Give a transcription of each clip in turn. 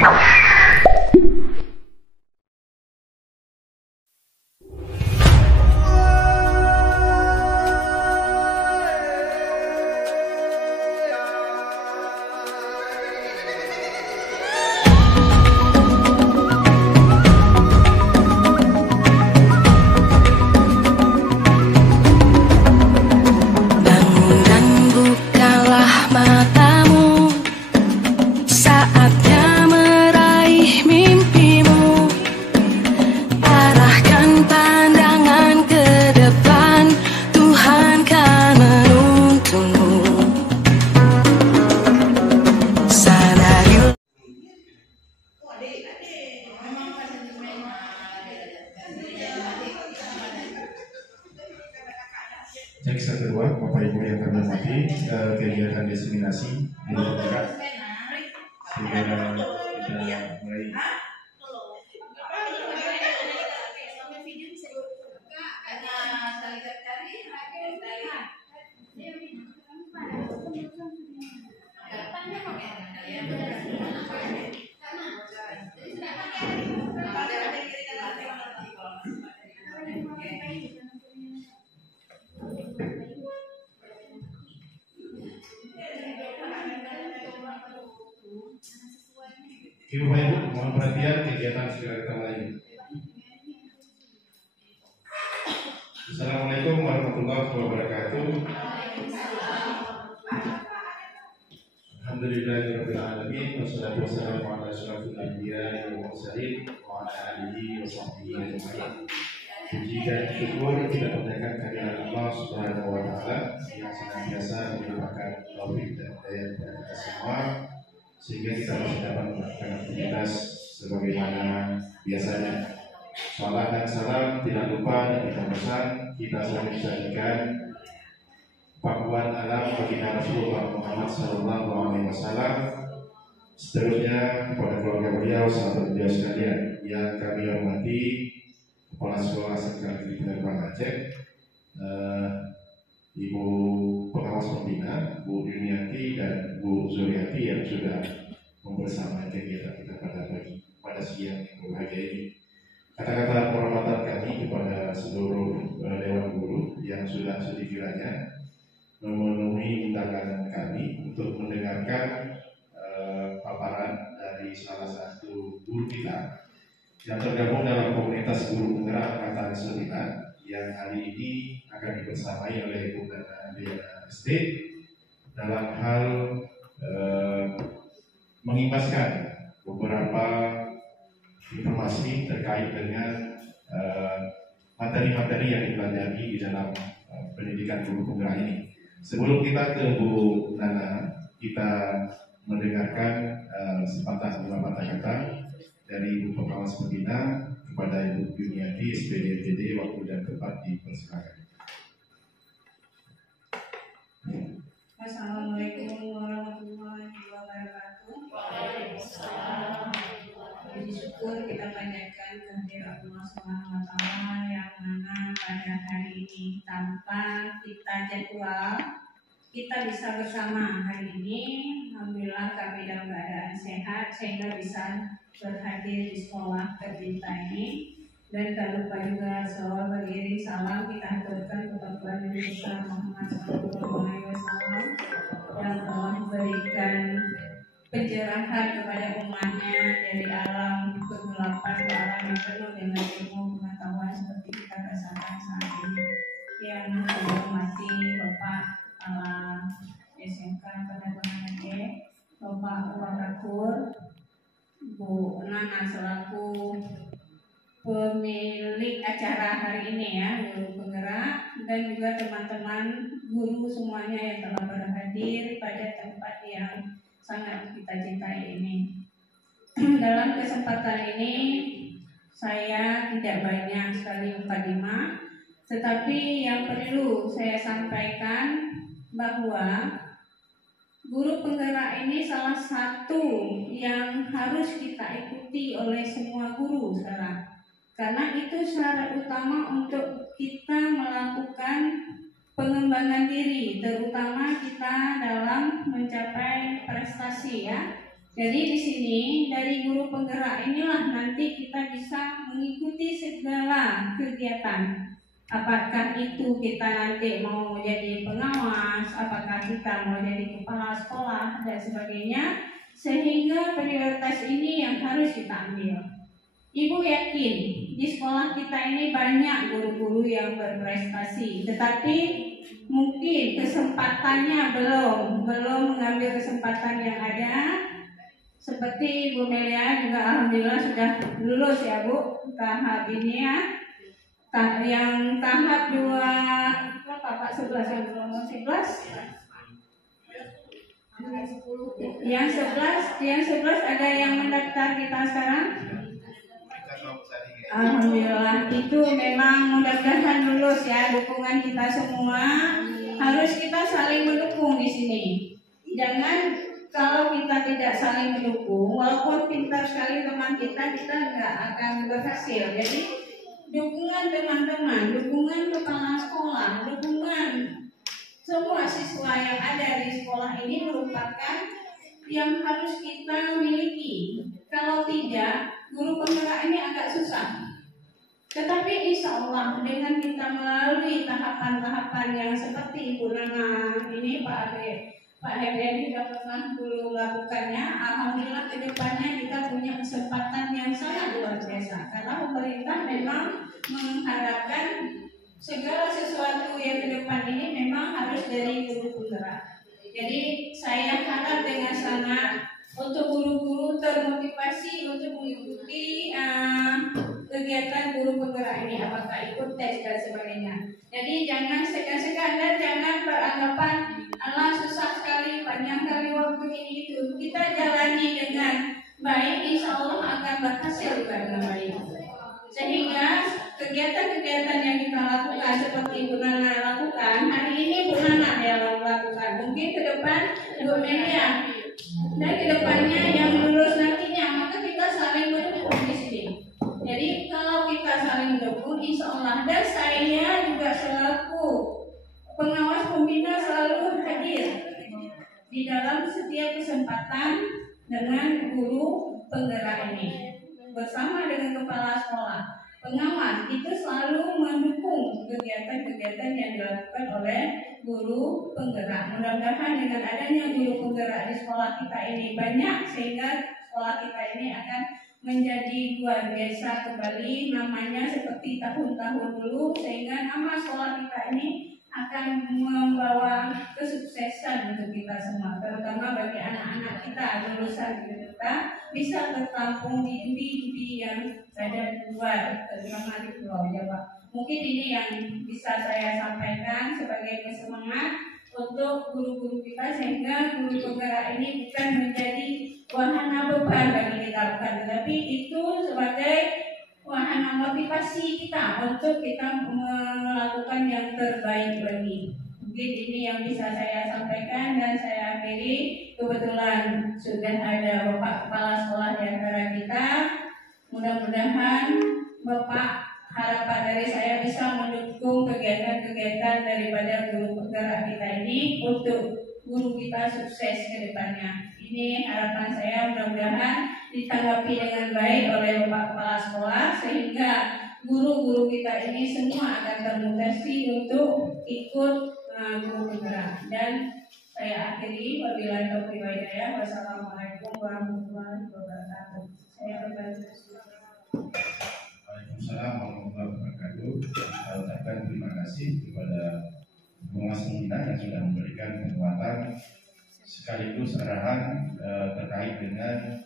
Cek 1 2, Bapak Ibu yang kami hormati, kegiatan destinasi di Jakarta sehingga kita mulai. Ibu Bapak Ibu, mohon perhatian, kegiatan segera kita mulai. Assalamualaikum warahmatullahi wabarakatuh. Alhamdulillahirabbil alamin, wassalatu wassalamu ala asyrofil anbiya'i wal mursalin wa ala alihi wa sahbihi ajma'in. Puji dan syukur kita panjatkan kehadirat Allah Subhanahu wa taala yang senantiasa merupakan taufik dan hidayah kepada kita semua, sehingga kita masih dapat melakukan aktivitas sebagaimana biasanya. Salam dan salam tidak lupa dan tidak bosan kita selalu sajikan pakuan alam baginda Rasulullah Muhammad SAW. Seterusnya kepada keluarga beliau, sahabat beliau sekalian yang kami hormati, Kepala Sekolah Sekretariat Penerbangan Aceh, Ibu Pengawas Pembina, Bu Yuniati dan Bu Zuriati yang sudah membersamai kegiatan kita pada siang yang berbahagia ini. Kata-kata penghormatan kami kepada seluruh Dewan Guru yang sudah sedikiranya memenuhi undangan kami untuk mendengarkan paparan dari salah satu guru kita yang tergabung dalam komunitas guru penggerak angkatan 9 yang hari ini akan dibersamai oleh Ibu Nana Diana SD dalam hal mengimbaskan beberapa informasi terkait dengan materi-materi yang dipelajari di dalam pendidikan guru penggerak ini. Sebelum kita ke Bu Nana, kita mendengarkan sepatah dua patah kata dari Ibu Pengawas Pembina kepada Ibu Yuniati SPD LTD. Waktu dan tempat dipersilakan. Assalamualaikum warahmatullahi wabarakatuh. Waalaikumsalam. Puji syukur kita panjatkan kehadirat Allah SWT yang mana pada hari ini tanpa kita jadwal kita bisa bersama hari ini. Alhamdulillah kami dalam keadaan sehat sehingga bisa berhadir di sekolah tercinta ini. Dan tak lupa juga soal beriring salam kita haturkan kepada Nabi besar Muhammad SAW yang telah memberikan pencerahan kepada umatnya dari alam kegelapan ke alam yang penuh dengan ilmu pengetahuan seperti kita rasakan saat ini. Yang saya hormati Bapak Kepala SMK Penerbangan Aceh, Bapak Wakakur, Bu Nana selaku pemilik acara hari ini ya, guru penggerak, dan juga teman-teman guru semuanya yang telah berhadir pada tempat yang sangat kita cintai ini. Dalam kesempatan ini saya tidak banyak sekali mukadimah, tetapi yang perlu saya sampaikan bahwa guru penggerak ini salah satu yang harus kita ikuti oleh semua guru sekarang. Karena itu syarat utama untuk kita melakukan pengembangan diri, terutama kita dalam mencapai prestasi ya. Jadi di sini dari guru penggerak inilah nanti kita bisa mengikuti segala kegiatan. Apakah itu kita nanti mau jadi pengawas, apakah kita mau jadi kepala sekolah dan sebagainya, sehingga prioritas ini yang harus kita ambil. Ibu yakin di sekolah kita ini banyak guru-guru yang berprestasi, tetapi mungkin kesempatannya belum mengambil kesempatan yang ada. Seperti Bu Melia juga alhamdulillah sudah lulus ya Bu, tahap ini ya. Yang tahap 2 berapa Pak? 11 yang belum 11? Yang 11 ada yang mendaftar kita sekarang? Alhamdulillah, itu memang mudah-mudahan lulus ya. Dukungan kita semua harus kita saling mendukung di sini. Jangan kalau kita tidak saling mendukung, walaupun pintar sekali teman kita nggak akan berhasil. Jadi dukungan teman-teman, dukungan kepala sekolah, dukungan semua siswa yang ada di sekolah ini merupakan yang harus kita miliki. Kalau tidak, guru penggerak ini agak susah. Tetapi insya Allah dengan kita melalui tahapan-tahapan yang seperti Ibu Nana ini, Pak Heben juga pernah dulu melakukannya. Alhamdulillah kedepannya kita punya kesempatan yang sangat luar biasa. Karena pemerintah memang mengharapkan segala sesuatu yang ke depan ini memang harus dari guru penggerak. Jadi saya harap dengan sangat untuk guru-guru termotivasi untuk mengikuti kegiatan guru penggerak ini, apakah ikut tes dan sebagainya. Jadi jangan segan-segan dan jangan beranggapan Allah susah sekali, panjang kali waktu ini itu. Kita jalani dengan baik, insya Allah akan berhasil dengan baik. Sehingga kegiatan-kegiatan yang kita lakukan seperti Bu Nana lakukan, hari ini Bu Nana yang lakukan, mungkin ke depan Bu Melia, dan ke depannya yang lulus nantinya, maka kita saling mendukung di sini. Jadi kalau kita saling mendukung, insya Allah, dan saya juga selaku pengawas pembina selalu hadir di dalam setiap kesempatan dengan guru penggerak ini. Bersama dengan kepala sekolah, pengawas itu selalu mendukung kegiatan-kegiatan yang dilakukan oleh guru penggerak. Mudah-mudahan dengan adanya guru penggerak di sekolah kita ini banyak, sehingga sekolah kita ini akan menjadi luar biasa kembali namanya seperti tahun-tahun dulu, sehingga nama sekolah kita ini akan membawa kesuksesan untuk kita semua, terutama bagi anak-anak kita lulusan kita bisa tertampung di studi yang ada di luar, terutama di Pulau Jawa. Mungkin ini yang bisa saya sampaikan sebagai pensemangat untuk guru-guru kita, sehingga guru penggerak ini bukan menjadi wahana beban bagi kita, bukan, tetapi itu sebagai wahana motivasi kita untuk kita melakukan yang terbaik bagi. Mungkin ini yang bisa saya sampaikan dan saya akhiri. Kebetulan sudah ada Bapak Kepala Sekolah di antara kita. Mudah-mudahan Bapak, harapan dari saya bisa mendukung kegiatan-kegiatan daripada guru penggerak kita ini untuk guru kita sukses ke depannya. Ini harapan saya, mudah-mudahan ditanggapi dengan baik oleh Bapak Kepala Sekolah, sehingga guru-guru kita ini semua akan termotivasi untuk ikut guru penggerak. Dan saya akhiri, wabillahi taufiq wal hidayah. Wassalamualaikum warahmatullahi wabarakatuh. Saya berbagi. Waalaikumsalam warahmatullahi wabarakatuh. Saya ucapkan terima kasih kepada pengawas pembina yang sudah memberikan penguatan sekaligus arahan terkait dengan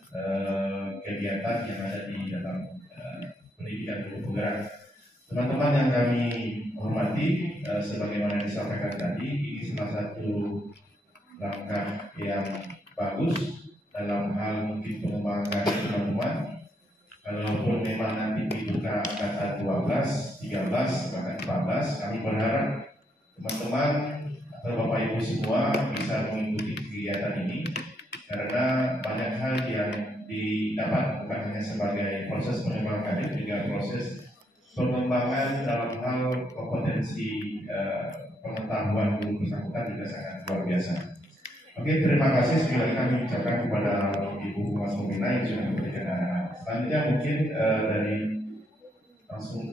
kegiatan yang ada di dalam pendidikan guru penggerak. Teman-teman yang kami hormati, sebagaimana disampaikan tadi, ini salah satu langkah yang bagus dalam hal mungkin pengembangan teman-teman. Kalaupun memang nanti dibuka angkatan 12, 13, bahkan 14, kami berharap teman-teman atau Bapak Ibu semua bisa mengikuti kegiatan ini, karena banyak hal yang didapat bukan hanya sebagai proses pengembangan karir, juga proses pengembangan dalam hal kompetensi pengetahuan guru bersangkutan juga sangat luar biasa. Oke, terima kasih sekali lagi kami ucapkan kepada Ibu Humas Pembina yang sudah memberikan anak-anak. Selanjutnya mungkin dari langsung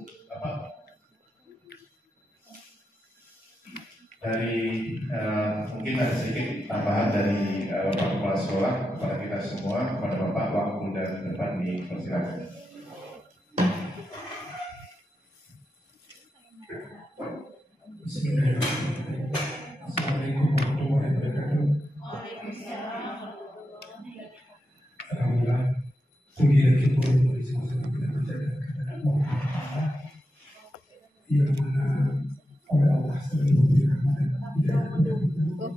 mungkin ada sedikit tambahan dari Bapak Kepala Sekolah kepada kita semua, kepada Bapak waktu dan depan dipersilakan. Bismillahirrahmanirrahim. Assalamualaikum warahmatullahi wabarakatuh. Alhamdulillah, puji dan syukur bagi sama-sama kita menjaga keadaan Allah yang mana oleh Allah selalu memberi rahmat dan hidayah kepada kita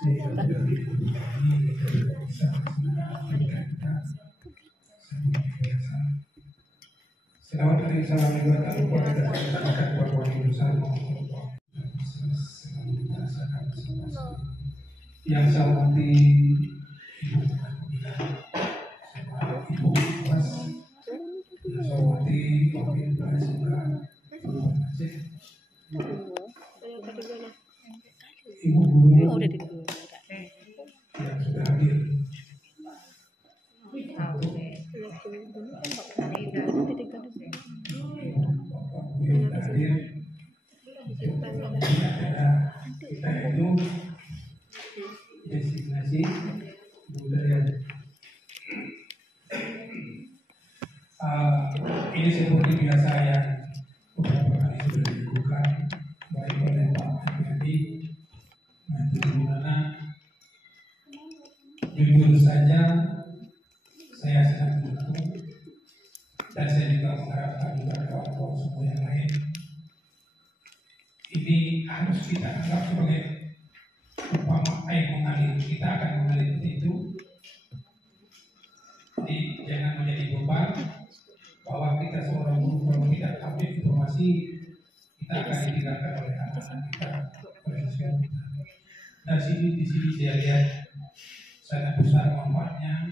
sehingga dari ini kita bisa menjaga kita sebagai biasa. Selawat dan salam juga tak lupa kita sampaikan kepada wakil besar yang saya hormati Ibu Pembina, Ibu Humas, yang saya hormati Wakil Presiden Guru Aceh, Ibu Guru yang sudah hadir, kita itu designasi budaya. Ini seperti biasa yang beberapa kali sudah dilakukan baik oleh Pak Hadi maupun Ibu Nana. Jujur saja saya sangat mendukung dan saya juga mengharapkan juga kawan-kawan semua yang lain ini harus kita anggap sebagai upama air mengalir. Kita akan mengalir itu. Jadi jangan menjadi beban bahwa kita seorang guru kalau tidak update informasi kita akan ditinggalkan oleh anak-anak kita, oleh siswa kita. Dan di sini saya lihat sangat besar manfaatnya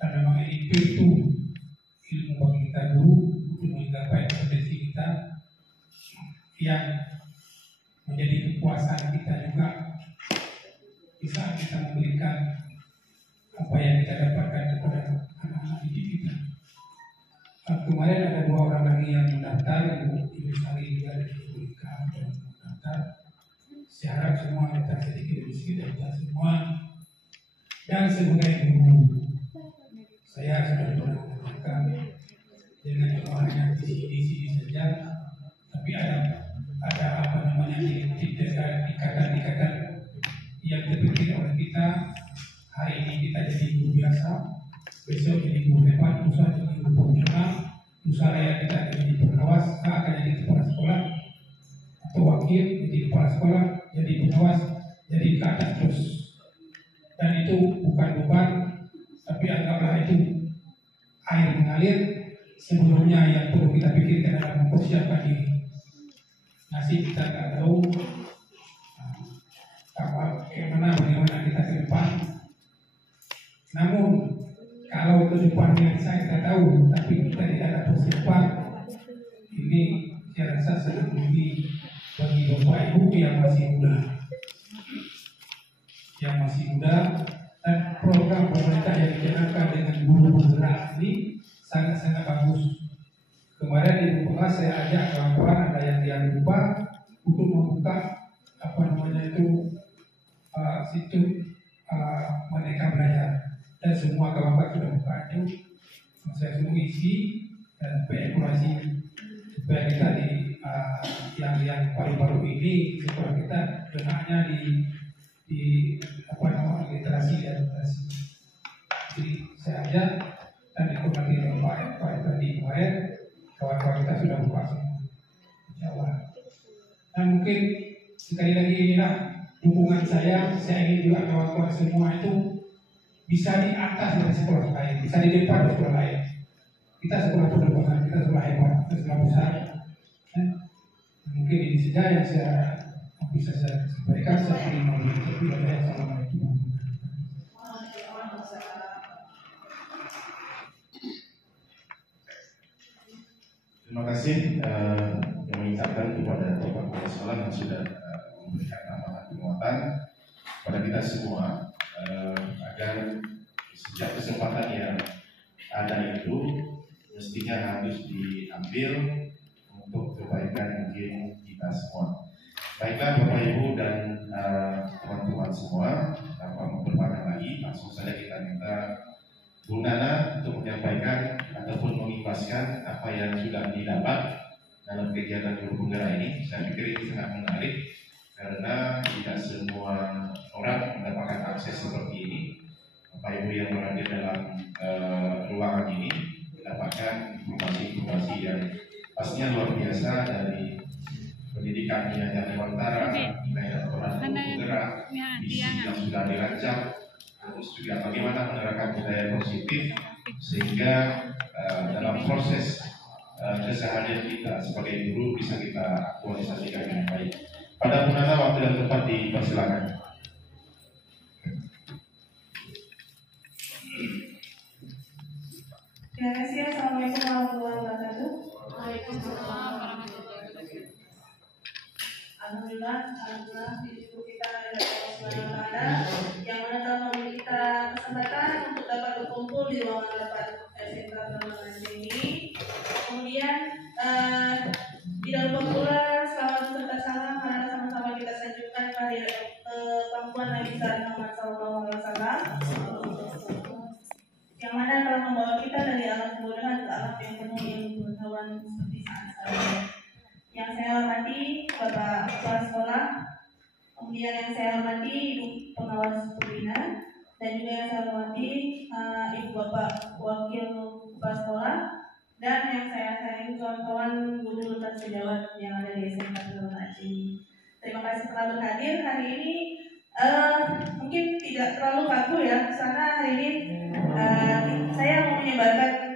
dan memang ini pintu ilmu bagi kita guru untuk menggapai potensi kita yang menjadi kepuasan kita juga bisa kita memberikan apa yang kita dapatkan kepada anak-anak didik kita. Kemarin ada 2 orang lagi yang mendaftar, Ibu Sari juga ada diberikan dan mendaftar. Saya harap semua kita sedikit demi sedikit dan semua. Dan sebagai guru, saya sudah pernah mengatakan dengan cuma hanya di sini saja, tapi ada apa namanya ikatan yang terpikir oleh kita. Hari ini kita jadi guru biasa, besok jadi guru hebat, lusa jadi guru profesional, lusa raya kita jadi pengawas, akan jadi kepala sekolah atau wakil jadi kepala sekolah, jadi pengawas, jadi ke atas terus. Dan itu bukan beban, tapi anggaplah itu air mengalir. Sebelumnya yang perlu kita pikirkan adalah mempersiapkan diri. Nasib kita tidak tahu bagaimana kita ke depan. Namun kalau ke depannya saya tidak tahu, tapi kita tidak ada persiapan, ini saya rasa sangat rugi bagi Bapak Ibu yang masih muda, dan program pemerintah yang dijalankan dengan guru bergerak ini sangat-sangat bagus. Kemarin di kelas saya ajak kawan-kawan, ada yang dia lupa untuk membuka situs Merdeka Belajar, dan semua kawan-kawan sudah buka itu. Saya suruh isi dan evaluasi supaya kita yang baru-baru ini sekolah kita dengarnya di literasi dan literasi. Jadi saya ajak dan dihormati oleh Pak tadi kemarin, kawan-kawan kita sudah buka semua, insya Allah. Dan mungkin sekali lagi inilah dukungan saya ingin juga kawan-kawan semua itu bisa di atas dari sekolah lain, bisa di depan sekolah lain. Kita sekolah penerbangan, kita sekolah hebat, kita sekolah besar. Mungkin ini saja yang saya bisa saya sampaikan. Saya terima kasih. Assalamualaikum. Terima kasih yang mengucapkan kepada Bapak Kepala Sekolah yang sudah memberikan amanat penguatan kepada kita semua agar sejak kesempatan yang ada itu mestinya harus diambil untuk kebaikan mungkin kita semua. Baiklah Bapak Ibu dan teman-teman semua, tanpa memperpanjang lagi, langsung saja kita minta Bu Nana untuk menyampaikan ataupun mengikhlaskan apa yang sudah didapat dalam kegiatan guru penggerak ini. Saya pikir ini sangat menarik karena tidak semua orang mendapatkan akses seperti ini. Bapak Ibu yang berada dalam ruangan ini mendapatkan informasi-informasi yang pastinya luar biasa dari pendidikan penyajian Nusantara, kayak orang bergerak, misi yang sudah dirancang, terus juga bagaimana menerapkan budaya positif sehingga dalam proses keseharian kita sebagai guru bisa kita aktualisasikan dengan baik. Pada penata waktu dan tempat dipersilakan. Terima kasih. Assalamualaikum warahmatullahi wabarakatuh. Alhamdulillah hidup kita ada Allah Subhanahu wa Ta'ala yang mana telah memberi kita kesempatan untuk dapat berkumpul di ruangan rapat SMK Perlembagaan ini. Kemudian tidak lupa pula salawat serta salam karena sama-sama kita sanjungkan kehadirat pangkuan Nabi Muhammad SAW yang mana telah membawa kita dari alam kebodohan ke alam yang penuh ilmu pengetahuan seperti saat ini. Yang saya hormati Bapak Kepala Sekolah, kemudian yang saya hormati Ibu Pengawas Pembina, dan juga yang saya hormati Ibu Bapak Wakil Kepala Sekolah, dan yang saya sayangi kawan-kawan guru dan sejawat yang ada di SMK Perlembagaan ini. Terima kasih telah berhadir hari ini. Mungkin tidak terlalu kaku ya, karena hari ini saya mau menyebarkan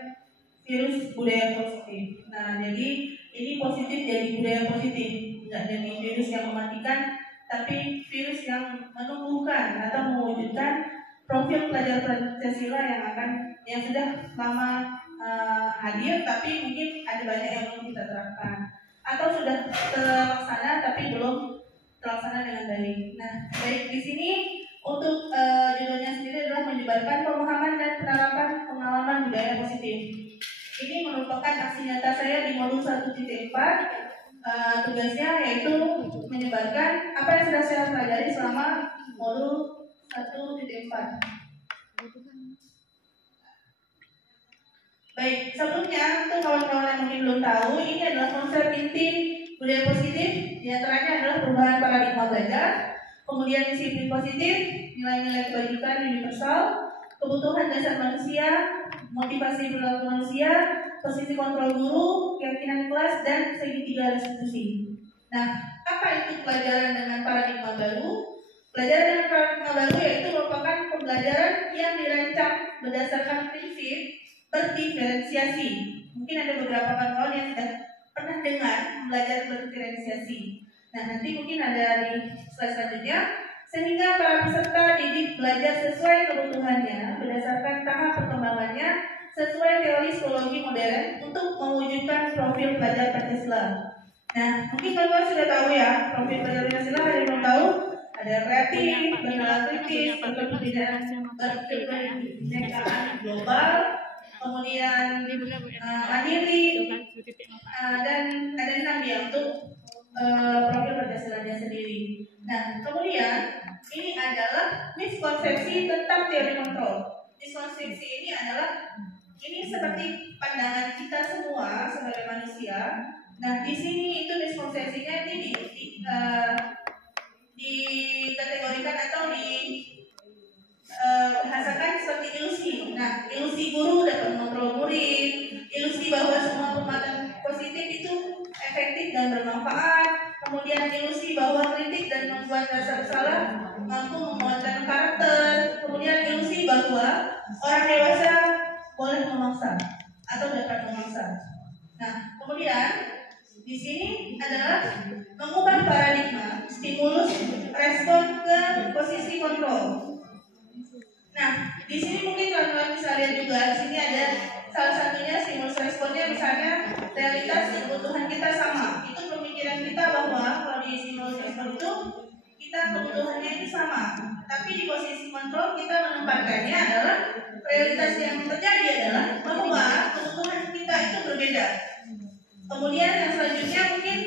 virus budaya positif. Nah, jadi ini positif jadi budaya positif, tidak jadi virus yang mematikan, tapi virus yang menumbuhkan atau mewujudkan profil pelajar Pancasila yang sudah lama hadir, tapi mungkin ada banyak yang belum kita terapkan, atau sudah terlaksana tapi belum terlaksana dengan baik. Nah, baik di sini untuk judulnya sendiri adalah menyebarkan pemahaman dan penerapan pengalaman budaya positif. Ini merupakan aksi nyata saya di modul 1.4. Tugasnya yaitu menyebarkan apa yang sudah saya pelajari selama modul 1.4. Baik, sebelumnya untuk kawan-kawan yang mungkin belum tahu, ini adalah konsep inti budaya positif. Di antaranya adalah perubahan paradigma belajar, kemudian disiplin positif, nilai-nilai kebajikan universal, kebutuhan dasar manusia, motivasi perilaku manusia, posisi kontrol guru, keyakinan kelas, dan segitiga restitusi. Nah, apa itu pelajaran dengan paradigma baru? Pelajaran dengan paradigma baru yaitu merupakan pembelajaran yang dirancang berdasarkan prinsip berdiferensiasi. Mungkin ada beberapa kawan yang sudah pernah dengar belajar berdiferensiasi. Nah, nanti mungkin ada di slide selanjutnya. Sehingga para peserta didik belajar sesuai kebutuhannya berdasarkan tahap perkembangannya sesuai teori psikologi modern untuk mewujudkan profil pelajar Pancasila. Nah, mungkin kawan-kawan sudah tahu ya profil pelajar Pancasila. Ada yang belum tahu? Ada kreatif, bernalar kritis, berkebinekaan global, kemudian mandiri, dan ada 6 ya untuk profil Pancasila sendiri. Nah, kemudian ini adalah miskonsepsi tentang teori kontrol. Miskonsepsi ini adalah seperti pandangan kita semua sebagai manusia. Nah, di sini itu miskonsepsinya ini dikategorikan atau dibahasakan seperti ilusi. Nah, ilusi guru dapat mengontrol murid, ilusi bahwa semua pemahaman positif itu efektif dan bermanfaat, kemudian ilusi bahwa kritik dan membuat dasar salah mampu menguatkan karakter, kemudian ilusi bahwa orang dewasa boleh memaksa atau dapat memaksa. Nah, kemudian di sini adalah mengubah paradigma stimulus respon ke posisi kontrol. Nah, di sini mungkin teman-teman bisa lihat juga di sini ada salah satunya stimulus responnya, misalnya realitas kebutuhan kita sama. Itu pemikiran kita bahwa kalau di stimulus respon itu kita kebutuhannya itu sama. Tapi di posisi kontrol kontrol kita menempatkannya adalah prioritas yang terjadi adalah bahwa kebutuhan kita itu berbeda. Kemudian yang selanjutnya mungkin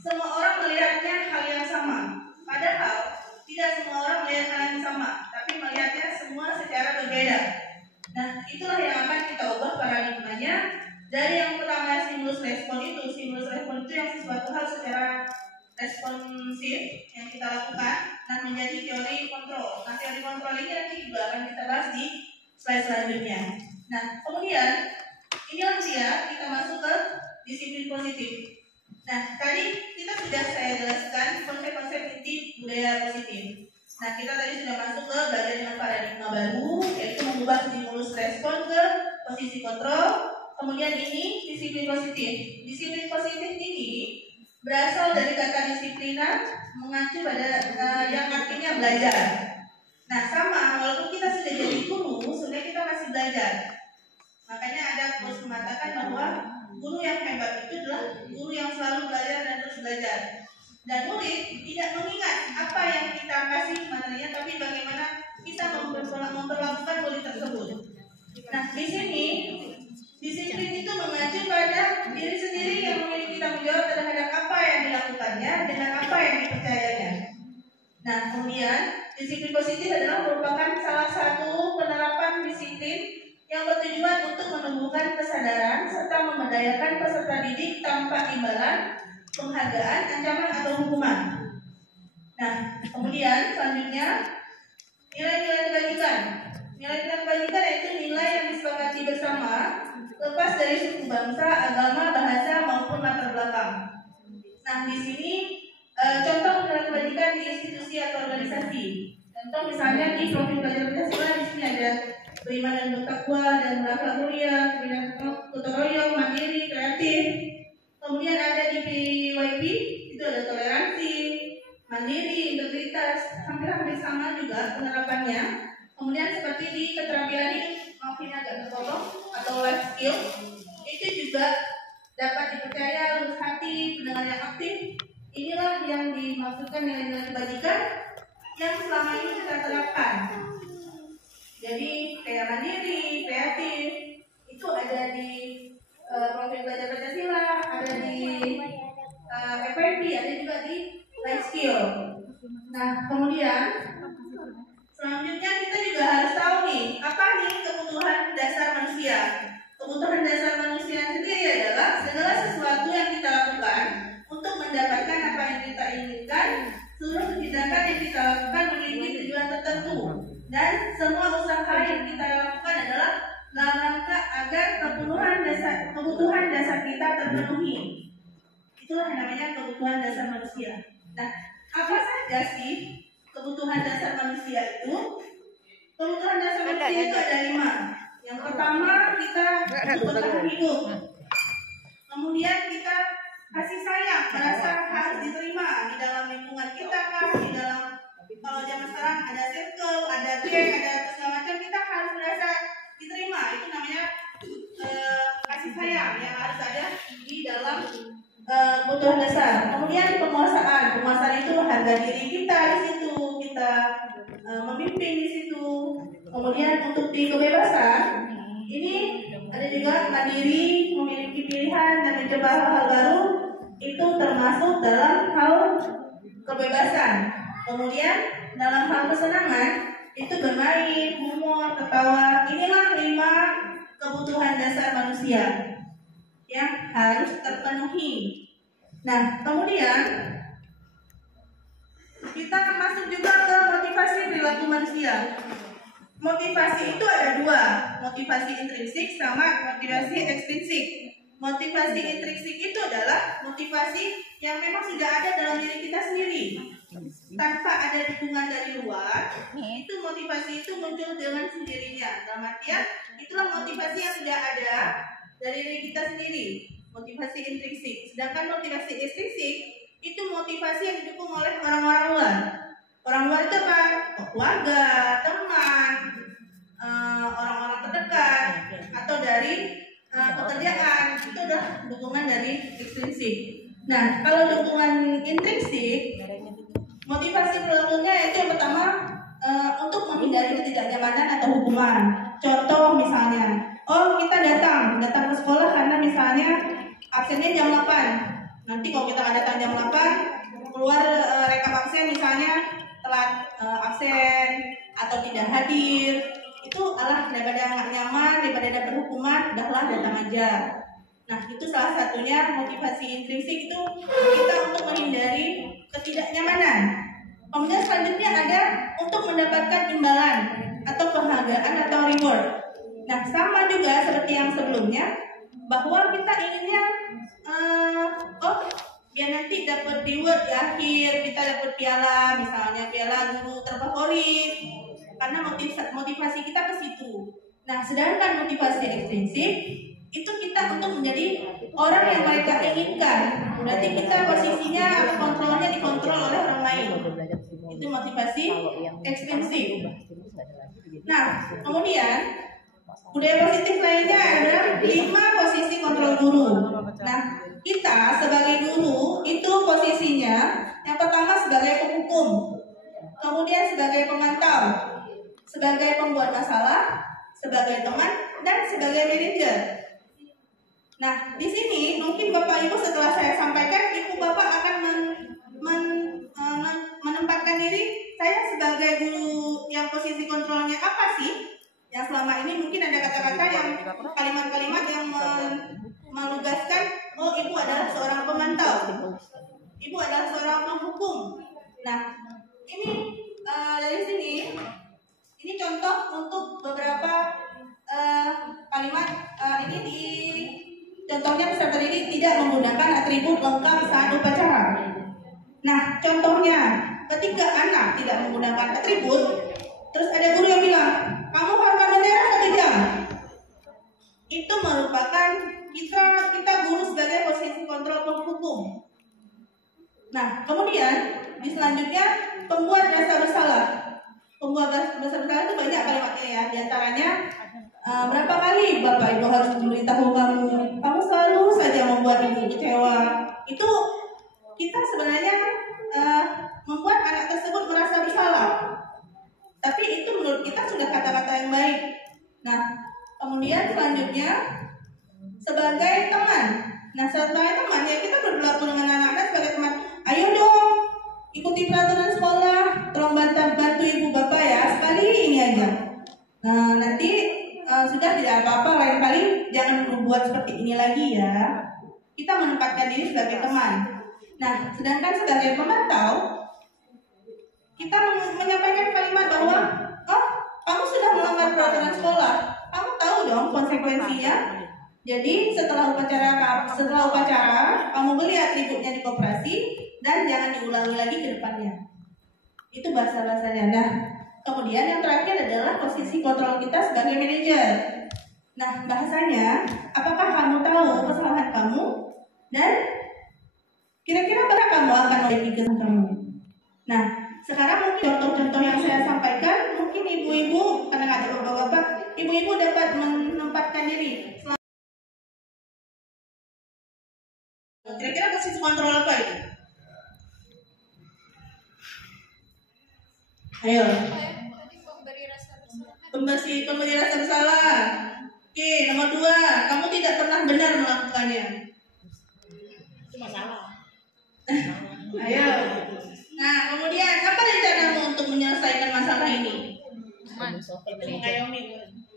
semua orang melihatnya hal yang sama, padahal tidak semua orang melihat hal yang sama, tapi melihatnya semua secara berbeda. Nah, itulah yang akan kita ubah paradigmanya dari yang pertama stimulus respon itu yang sesuatu hal secara responsif yang kita lakukan, nah menjadi teori kontrol. Nah, teori kontrol ini nanti juga akan kita bahas di slide selanjutnya. Nah, kemudian inilah dia kita masuk ke disiplin positif. Nah, tadi kita sudah saya jelaskan konsep-konsep inti budaya positif. Nah, kita tadi sudah masuk ke belajar dengan paradigma baru, yaitu mengubah stimulus respon ke posisi kontrol. Kemudian ini disiplin positif. Disiplin positif ini berasal dari kata disiplina, mengacu pada yang artinya belajar. Nah, sama, walaupun kita sudah jadi guru, sebenarnya kita masih belajar. Makanya ada quotes mengatakan bahwa guru yang hebat itu adalah guru yang selalu belajar dan terus belajar. Dan murid tidak mengingat apa yang kita kasih materinya, tapi bagaimana kita memperlakukan murid tersebut. Nah, di sini disiplin itu mengacu pada diri sendiri yang memiliki tanggung jawab terhadap apa yang dilakukannya dengan apa yang dipercayanya. Nah, kemudian disiplin positif adalah merupakan salah satu penerapan disiplin yang bertujuan untuk menumbuhkan kesadaran serta memberdayakan peserta didik tanpa imbalan, penghargaan, ancaman atau hukuman. Nah, kemudian selanjutnya nilai-nilai kebajikan. Nilai-nilai kebajikan yaitu nilai yang disepakati bersama, lepas dari suku bangsa, agama, bahasa maupun latar belakang. Nah, di sini contoh nilai kebajikan di institusi atau organisasi. Contoh misalnya di profil belajar Pancasila di sini ada beriman dan bertakwa dan berakhlak mulia, gotong royong, mandiri, kreatif. Kemudian ada di PYP itu ada toleransi, mandiri, integritas, hampir-hampir sama juga penerapannya. Kemudian seperti di keterampilan hidup, maafin agak terpotong atau life skill, itu juga dapat dipercaya, lurus hati, pendengar yang aktif. Inilah yang dimaksudkan nilai-nilai kebajikan yang selama ini kita terapkan. Jadi kayak mandiri, kreatif, itu ada di profil belajar Pancasila, ada di FYP, ada juga di life skill. Nah, kemudian selanjutnya kita juga harus tahu nih, apa nih kebutuhan dasar manusia. Kebutuhan dasar manusia sendiri adalah segala sesuatu yang kita lakukan untuk mendapatkan apa yang kita inginkan. Seluruh tindakan yang kita lakukan memiliki tujuan tertentu, dan semua usaha yang kita lakukan adalah dalam rangka agar kebutuhan dasar kita terpenuhi. Itulah yang namanya kebutuhan dasar manusia. Nah, apa saja sih kebutuhan dasar manusia itu? Kebutuhan dasar manusia itu ada 5. Yang pertama, kita untuk bertahan hidup. Kemudian kita kasih sayang, merasa harus diterima di dalam lingkungan kita kan, di dalam kalau zaman sekarang ada circle, ada geng, ada segala macam, kita harus merasa diterima. Itu namanya kasih sayang yang harus ada di dalam kebutuhan dasar. Kemudian penguasaan itu harga diri kita di situ, kita memimpin di situ. Kemudian untuk di kebebasan ini ada juga mandiri, memiliki pilihan dan mencoba hal-hal baru, itu termasuk dalam hal kebebasan. Kemudian dalam hal kesenangan itu bermain, humor, ketawa. Inilah 5 kebutuhan dasar manusia yang harus terpenuhi. Nah, kemudian kita termasuk juga ke motivasi perilaku manusia. Motivasi itu ada 2, motivasi intrinsik sama motivasi ekstrinsik. Motivasi intrinsik itu adalah motivasi yang memang sudah ada dalam diri kita sendiri, tanpa ada dukungan dari luar. Itu motivasi itu muncul dengan sendirinya. Dalam artian itulah motivasi yang sudah ada dari diri kita sendiri, motivasi intrinsik. Sedangkan motivasi ekstrinsik itu motivasi yang didukung oleh orang-orang luar. Orang luar itu apa? Keluarga, teman, orang-orang terdekat, atau dari pekerjaan. Itu adalah dukungan dari ekstrinsik. Nah, kalau dukungan intrinsik, motivasi perilakunya itu yang pertama untuk menghindari ketidaknyamanan atau hukuman. Contoh misalnya, kita datang ke sekolah karena misalnya absennya jam 8. Nanti kalau kita nggak datang jam 8, keluar rekap absen misalnya telat absen atau tidak hadir, itu daripada nggak nyaman, daripada dapat hukuman, udahlah datang aja. Nah, itu salah satunya motivasi intrinsik itu kita untuk menghindari ketidaknyamanan. Kemudian selanjutnya ada untuk mendapatkan imbalan atau penghargaan atau reward. Nah, sama juga seperti yang sebelumnya, bahwa kita inginnya biar nanti dapat reward di akhir, kita dapat piala, misalnya piala guru terfavorit, karena motivasi kita ke situ. Nah, sedangkan motivasi ekstrinsik itu kita untuk menjadi orang yang mereka inginkan. Berarti kita posisinya atau kontrolnya dikontrol oleh orang lain. Itu motivasi ekstrinsik. Nah, kemudian budaya positif lainnya adalah 5 posisi kontrol guru. Nah, kita sebagai guru itu posisinya yang pertama sebagai penghukum, kemudian sebagai pemantau, sebagai pembuat masalah, sebagai teman, dan sebagai manajer. Nah, di sini mungkin Bapak Ibu setelah saya sampaikan, Ibu Bapak akan menempatkan diri saya sebagai guru yang posisi kontrolnya apa sih? Yang selama ini mungkin ada kata-kata yang kalimat-kalimat yang melugaskan, ibu adalah seorang pemantau, ibu adalah seorang penghukum. Nah, ini dari sini, ini contoh untuk beberapa kalimat. Ini di contohnya peserta didik tidak menggunakan atribut lengkap saat upacara. Nah, contohnya ketika anak tidak menggunakan atribut, terus ada guru yang bilang, kamu harus bendera 1 jam. Itu merupakan kita guru sebagai posisi kontrol penghukum. Nah, kemudian di selanjutnya pembuat dasar bersalah. Pembuat dasar bersalah itu banyak kalimatnya ya. Di antaranya berapa kali Bapak Ibu harus memberitahu kamu selalu saja membuat ibu kecewa. Itu kita sebenarnya membuat anak tersebut merasa bersalah. Tapi itu menurut kita sudah kata-kata yang baik. Nah, kemudian selanjutnya sebagai teman. Nah, sebagai teman ya kita berperilaku dengan anak-anak sebagai teman. Ayo dong, ikuti peraturan sekolah. Tolong bantu ibu bapak ya. Sekali ini aja. Nah, nanti sudah tidak apa-apa. Lain kali jangan berbuat seperti ini lagi ya. Kita menempatkan diri sebagai teman. Nah, sedangkan sebagai pemantau, kita menyampaikan kalimat bahwa, kamu sudah melanggar peraturan sekolah, kamu tahu dong konsekuensinya. Jadi setelah upacara, kamu beli atributnya di koperasi dan jangan diulangi lagi ke depannya. Itu bahasa-bahasanya. Nah, kemudian yang terakhir adalah posisi kontrol kita sebagai manajer. Nah, bahasanya, apakah kamu tahu kesalahan kamu dan kira-kira berapa kamu akan memperbaiki kesalahan kamu? Nah, sekarang mungkin contoh-contoh yang saya sampaikan, mungkin ibu-ibu, karena nggak ada bapak-bapak, ibu-ibu dapat menempatkan diri. Kira-kira posisi kontrol apa itu? Ayo. Pemberi rasa bersalah. Oke, nomor 2, kamu tidak pernah benar melakukannya. Itu masalah. Ayo. Nah, kemudian apa rencanamu untuk menyelesaikan masalah ini?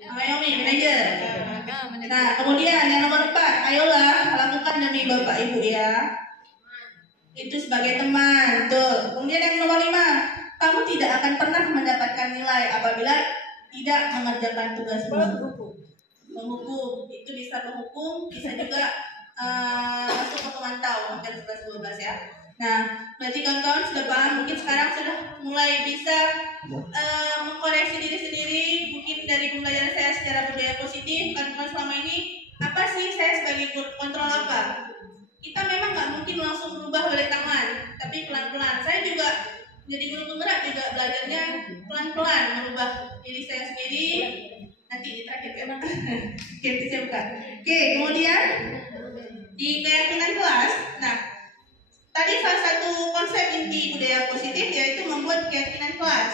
Mengayomi, manajer. Nah, kemudian yang nomor 4, ayolah lakukan demi bapak ibu ya. Itu sebagai teman, tuh. Kemudian yang nomor 5, kamu tidak akan pernah mendapatkan nilai apabila tidak mengerjakan tugasmu. Menghukum, itu bisa menghukum, bisa juga masuk ke pemantau, hampir 11-12 ya. Nah, berarti kawan-kawan sudah paham, mungkin sekarang sudah mulai bisa mengkoreksi diri sendiri. Mungkin dari pembelajaran saya secara budaya positif, kawan-kawan selama ini, apa sih saya sebagai kontrol apa? Kita memang nggak mungkin langsung berubah balik tangan, tapi pelan-pelan. Saya juga jadi guru penggerak juga belajarnya pelan-pelan, merubah diri saya sendiri. Nanti di terakhir ya, oke, saya buka. Oke, kemudian di keyakinan kelas. Nah, tadi salah satu konsep inti budaya positif yaitu membuat keyakinan kelas.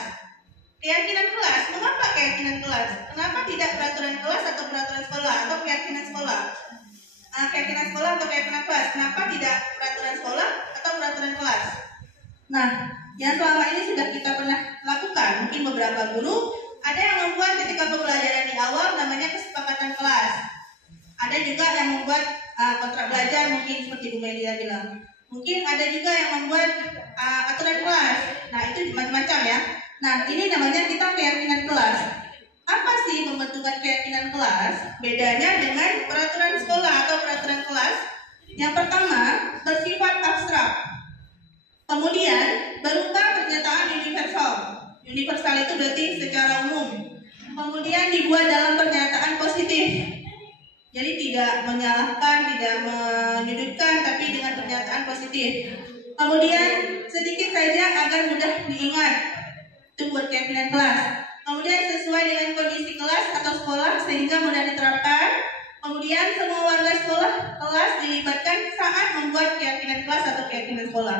Keyakinan kelas. Mengapa keyakinan kelas? Kenapa tidak peraturan kelas atau peraturan sekolah atau keyakinan sekolah? Keyakinan sekolah atau keyakinan kelas. Kenapa tidak peraturan sekolah atau peraturan kelas? Nah, yang selama ini sudah kita pernah lakukan, mungkin beberapa guru ada yang membuat ketika pembelajaran di awal namanya kesepakatan kelas. Ada juga yang membuat kontrak belajar, mungkin seperti Bu Media bilang. Mungkin ada juga yang membuat aturan kelas. Nah, itu macam-macam ya. Nah, ini namanya kita keyakinan kelas. Apa sih pembentukan keyakinan kelas? Bedanya dengan peraturan sekolah atau peraturan kelas. Yang pertama, bersifat abstrak. Kemudian, berupa pernyataan universal. Universal itu berarti secara umum. Kemudian dibuat dalam pernyataan positif. Jadi tidak menyalahkan, tidak menyudutkan, tapi dengan pernyataan positif. Kemudian sedikit saja agar mudah diingat. Itu buat keyakinan kelas. Kemudian sesuai dengan kondisi kelas atau sekolah sehingga mudah diterapkan. Kemudian semua warga sekolah kelas dilibatkan saat membuat keyakinan kelas atau keyakinan sekolah.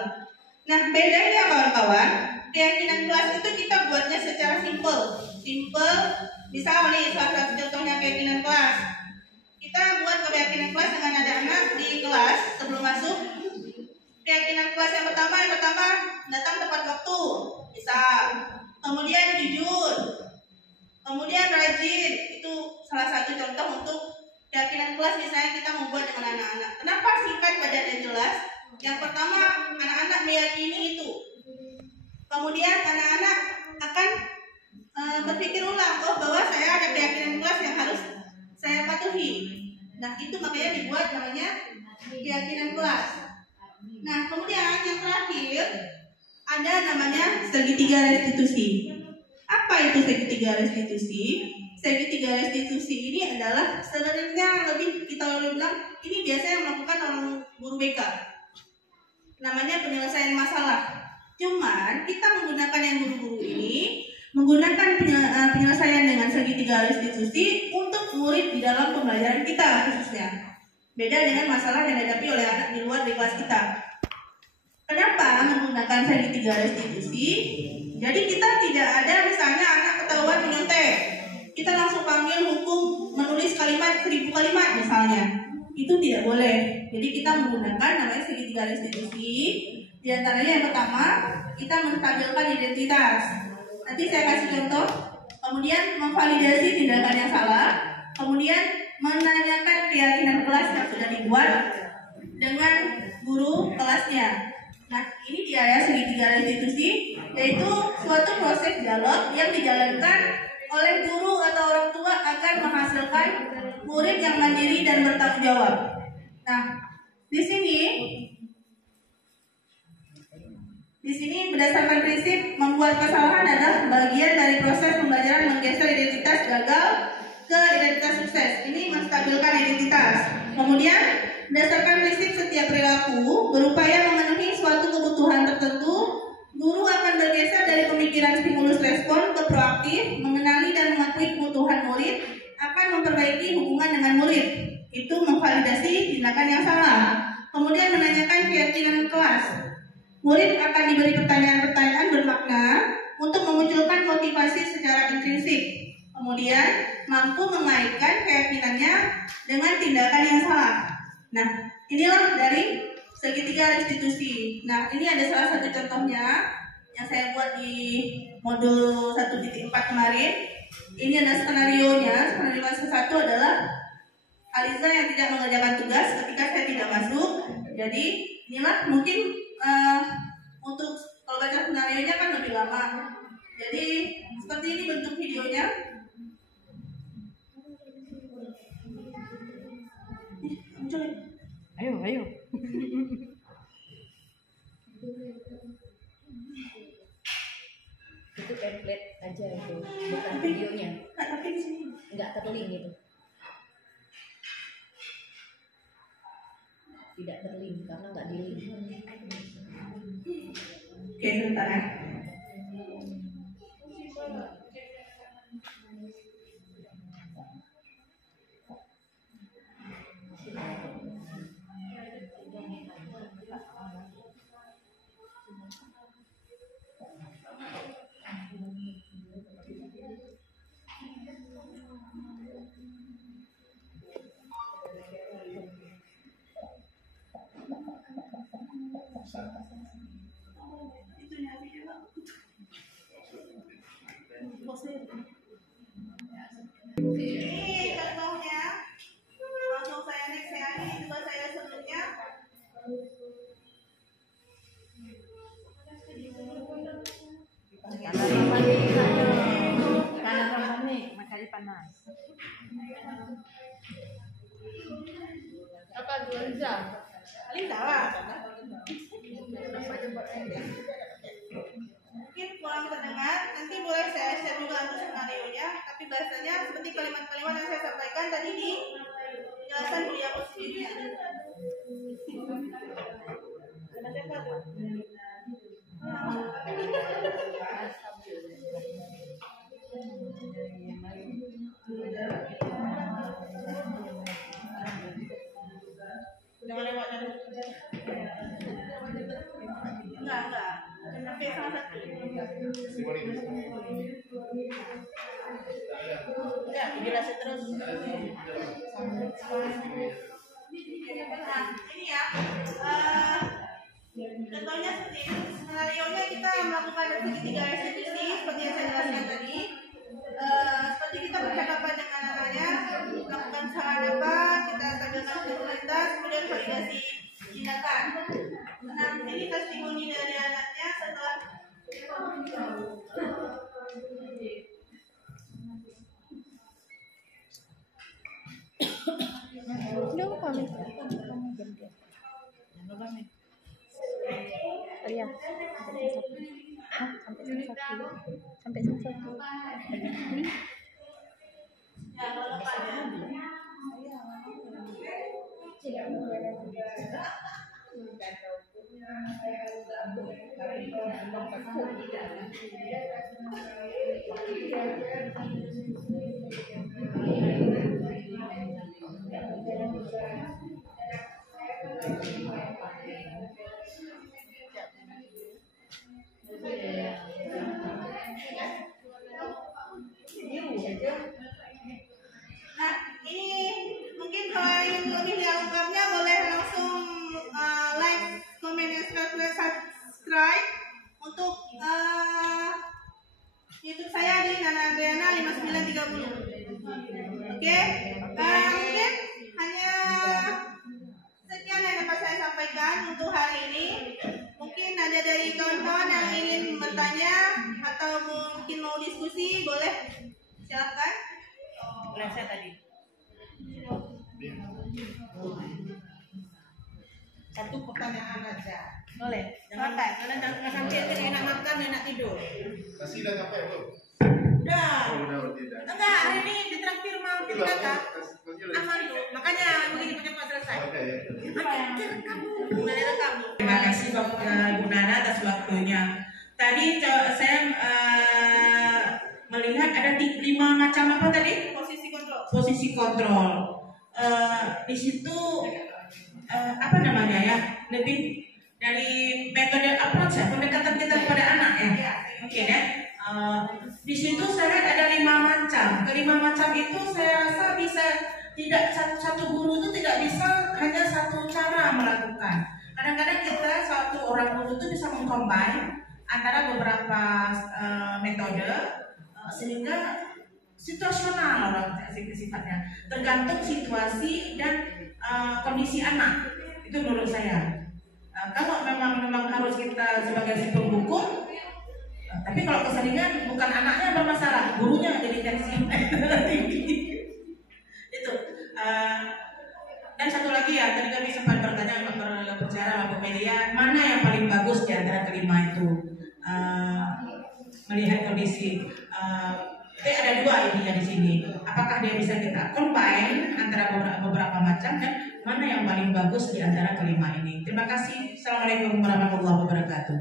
Nah, bedanya kawan-kawan, keyakinan kelas itu kita buatnya secara simple. Simple, misal nih salah satu contohnya keyakinan kelas. Kita buat keyakinan kelas dengan ada anak di kelas sebelum masuk. Keyakinan kelas yang pertama datang tepat waktu, bisa. Kemudian jujur, kemudian rajin. Itu salah satu contoh untuk keyakinan kelas misalnya kita membuat dengan anak-anak. Kenapa singkat, padat dan jelas? Yang pertama, anak-anak meyakini itu. Kemudian anak-anak akan berpikir ulang, oh bahwa saya ada keyakinan kelas yang harus saya patuhi. Nah, itu makanya dibuat namanya keyakinan kelas. Nah, kemudian yang terakhir ada namanya segitiga restitusi. Apa itu segitiga restitusi? Segitiga restitusi ini adalah sebenarnya lebih kita bilang ini biasanya yang melakukan orang guru BK. Namanya penyelesaian masalah. Cuman kita menggunakan yang guru-guru ini menggunakan penyelesaian dengan segitiga restitusi untuk murid di dalam pembelajaran kita khususnya. Beda dengan masalah yang dihadapi oleh anak di luar di kelas kita. Kenapa menggunakan segitiga restitusi? Jadi kita tidak ada misalnya anak ketahuan menyontek, kita langsung panggil hukum menulis kalimat 1000 kalimat misalnya. Itu tidak boleh. Jadi kita menggunakan namanya segitiga restitusi. Di antaranya yang pertama, kita menstabilkan identitas. Nanti saya kasih contoh. Kemudian memvalidasi tindakan yang salah. Kemudian menanyakan keyakinan kelas yang sudah dibuat dengan guru kelasnya. Nah, ini dia ya segitiga restitusi, yaitu suatu proses dialog yang dijalankan oleh guru atau orang tua agar menghasilkan murid yang mandiri dan bertanggung jawab. Nah, di sini berdasarkan prinsip membuat kesalahan adalah bagian dari proses pembelajaran menggeser identitas gagal ke identitas sukses. Ini menstabilkan identitas. Kemudian berdasarkan prinsip setiap perilaku berupaya memenuhi suatu kebutuhan tertentu, guru akan bergeser dari pemikiran stimulus respon ke proaktif, mengenali dan mengakui kebutuhan murid, akan memperbaiki hubungan dengan murid. Itu memvalidasi tindakan yang salah. Kemudian menanyakan keyakinan kelas. Murid akan diberi pertanyaan-pertanyaan bermakna untuk memunculkan motivasi secara intrinsik. Kemudian mampu mengaitkan keyakinannya dengan tindakan yang salah. Nah, inilah dari segitiga restitusi. Nah, ini ada salah satu contohnya yang saya buat di modul 1.4 kemarin. Ini ada skenario-nya. Skenario fase 1 adalah Aliza yang tidak mengerjakan tugas ketika saya tidak masuk. Jadi, inilah mungkin untuk kalau baca skenario-nya kan lebih lama. Jadi, seperti ini bentuk videonya. Ayo. Itu template aja itu, bukan videonya. Tapi di sini Enggak terlink gitu. Tidak terlink karena enggak di-link. Oke, sebentar ya. Itu nyari dia. Ini contohnya, langsung saya next ya. Ini juga saya sebelumnya. Karena rampan nih, makanya panas. Apa 2 jam? Paling salah. Mungkin kurang terdengar, nanti boleh saya share juga untuk skenario-nya, tapi bahasanya seperti kalimat-kalimat yang saya sampaikan tadi di penjelasan kuliah posisi. Ada siapa tuh? Jangan lewat jalur. Enggak. Sampai salah satu. Enggak, dijelasin terus. Nah, ini ya. Contohnya seperti ini. Skenario-nya kita melakukan segitiga restitusi seperti yang saya jelaskan tadi. Seperti kita percakapan dengan anaknya, melakukan kesalahan apa, kita tampilkan prioritas, kemudian validasi tindakan. Nah, ini testimoni dari anaknya setelah Iya, sampai satu. ya kalau pada Nah, ini mungkin kalau yang lebih lengkapnya boleh langsung like, comment, dan subscribe untuk YouTube saya di Nana Adriana 5930. Oke, mungkin hanya sekian yang dapat saya sampaikan untuk hari ini. Mungkin ada dari kawan-kawan yang ingin bertanya atau mungkin mau diskusi, boleh silakan. Saya tadi. Satu pertanyaan aja. Boleh. Jangan sampai akhirnya enak makan, enak tidur. Nasi udah sampai belum? Udah. Oh, udah berarti dah. Enggak, hari ini ditraktir mau Itu kita lah, kan. nasi lagi. Aman tuh. Makanya begini cepat selesai. Oke. Udah direkam. Terima kasih Bu Nana atas waktunya. Tadi saya melihat ada 5 macam apa tadi? Posisi kontrol. Di situ apa namanya ya? Lebih dari metode approach ya, pendekatan kita kepada anak ya. Oke ya. Di situ saya lihat ada 5 macam. Kelima macam itu saya rasa bisa tidak satu guru itu tidak bisa hanya satu cara melakukan. Kadang-kadang kita satu orang guru itu bisa mengcombine antara beberapa metode sehingga situasional orang sifatnya, tergantung situasi dan kondisi anak. Itu menurut saya. Kalau memang harus kita sebagai si pembuku, tapi kalau keseringan bukan anaknya yang bermasalah, gurunya jadi tensi tinggi. Itu. Dan satu lagi ya, tadi kami sempat bertanya berbicara sama Bu Melia, mana yang paling bagus di antara kelima itu? Melihat kondisi. Tapi ada 2 intinya di sini. Apakah dia bisa kita combine antara beberapa macam dan mana yang paling bagus di antara kelima ini? Terima kasih. Assalamualaikum warahmatullahi wabarakatuh.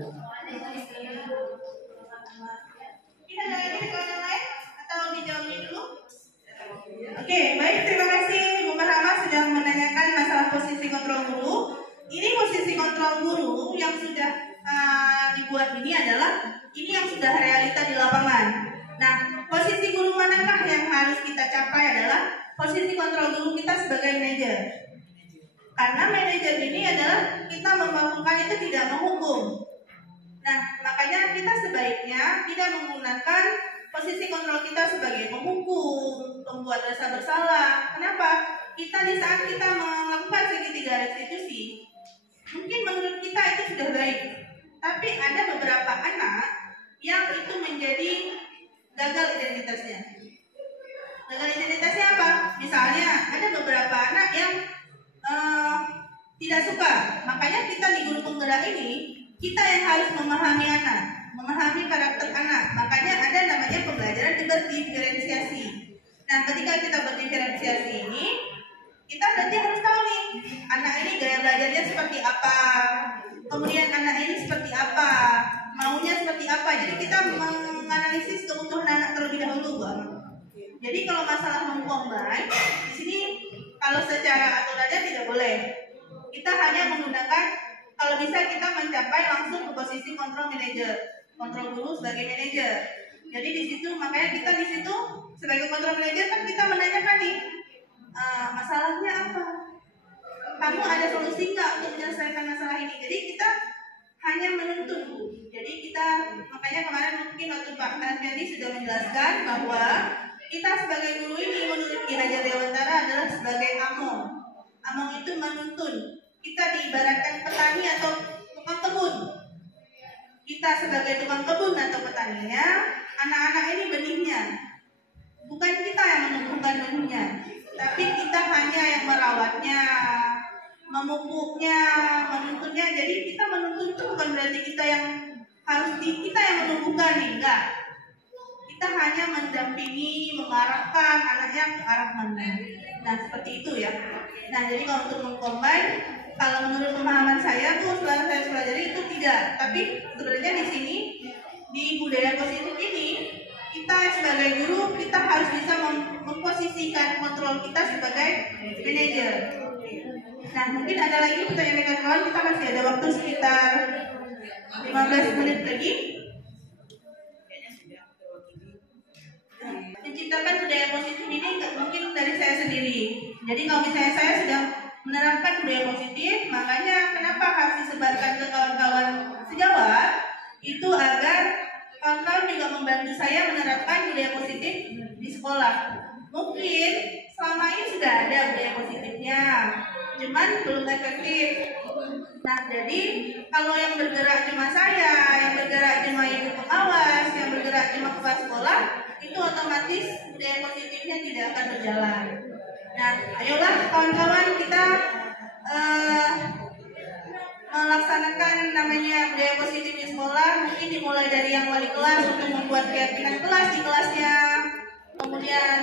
Kita ada lagi yang lain atau dijawabin dulu? Oke, baik. Terima kasih Bu Marhama sudah menanyakan masalah posisi kontrol guru. Ini posisi kontrol guru yang sudah dibuat ini adalah ini yang sudah realita di lapangan. Nah, posisi guru manakah yang harus kita capai adalah posisi kontrol guru kita sebagai manajer. Karena manajer ini adalah kita melakukan itu tidak menghukum. Nah, makanya kita sebaiknya tidak menggunakan posisi kontrol kita sebagai menghukum, membuat rasa bersalah. Kenapa? Kita di saat kita melakukan segitiga restitusi, mungkin menurut kita itu sudah baik, tapi ada beberapa anak yang itu menjadi gagal identitasnya. Gagal identitasnya apa? Misalnya ada beberapa anak yang tidak suka. Makanya kita di guru penggerak ini, kita yang harus memahami anak, memahami karakter anak. Makanya ada namanya pembelajaran berdiferensiasi. Nah, ketika kita berdiferensiasi ini, kita berarti harus tahu nih, anak ini gaya belajarnya seperti apa, kemudian anak ini seperti apa, maunya seperti apa. Jadi kita menganalisis kebutuhan anak terlebih dahulu, Bang. Jadi kalau masalah mengcombine, di sini kalau secara aturannya tidak boleh. Kita hanya menggunakan, kalau bisa kita mencapai langsung ke posisi kontrol manager, kontrol guru sebagai manager. Jadi di situ, makanya kita di situ sebagai kontrol manager kan kita menanyakan nih, masalahnya apa? Kamu ada solusi nggak untuk menyelesaikan masalah ini? Jadi kita hanya menuntut. Jadi kita, makanya kemarin mungkin waktu Pak Alfiandi sudah menjelaskan bahwa kita sebagai guru ini menurut Ki Hajar Dewantara adalah sebagai among. Among itu menuntun. Kita diibaratkan petani atau tukang kebun. Kita sebagai tukang kebun atau petaninya, anak-anak ini benihnya. Bukan kita yang menumbuhkan benihnya, tapi kita hanya yang merawatnya, memupuknya, menuntunnya. Jadi kita menuntun itu bukan berarti kita yang harus kita yang menumbuhkan nih, enggak. Kita hanya mendampingi, mengarahkan anaknya ke arah mana. Nah, seperti itu ya. Nah, jadi kalau untuk mengcombine, kalau menurut pemahaman saya tuh setelah saya pelajari itu tidak. Tapi sebenarnya di sini di budaya positif ini kita sebagai guru kita harus bisa memposisikan kontrol kita sebagai manajer. Nah, mungkin ada lagi pertanyaan kawan-kawan, kita masih ada waktu sekitar 15 menit lagi. Menciptakan budaya positif ini nggak mungkin dari saya sendiri. Jadi kalau misalnya saya sudah menerapkan budaya positif, makanya kenapa harus disebarkan ke kawan-kawan sejawat, itu agar kawan-kawan juga membantu saya menerapkan budaya positif di sekolah. Mungkin selama ini sudah ada budaya positifnya, cuman belum efektif. Nah, jadi kalau yang bergerak cuma saya, yang bergerak cuma ibu pengawas, yang bergerak cuma kepala sekolah, itu otomatis budaya positifnya tidak akan berjalan. Nah, ayolah kawan-kawan kita melaksanakan namanya budaya positif di sekolah. Mungkin dimulai dari yang wali kelas untuk membuat keyakinan kelas di kelasnya, kemudian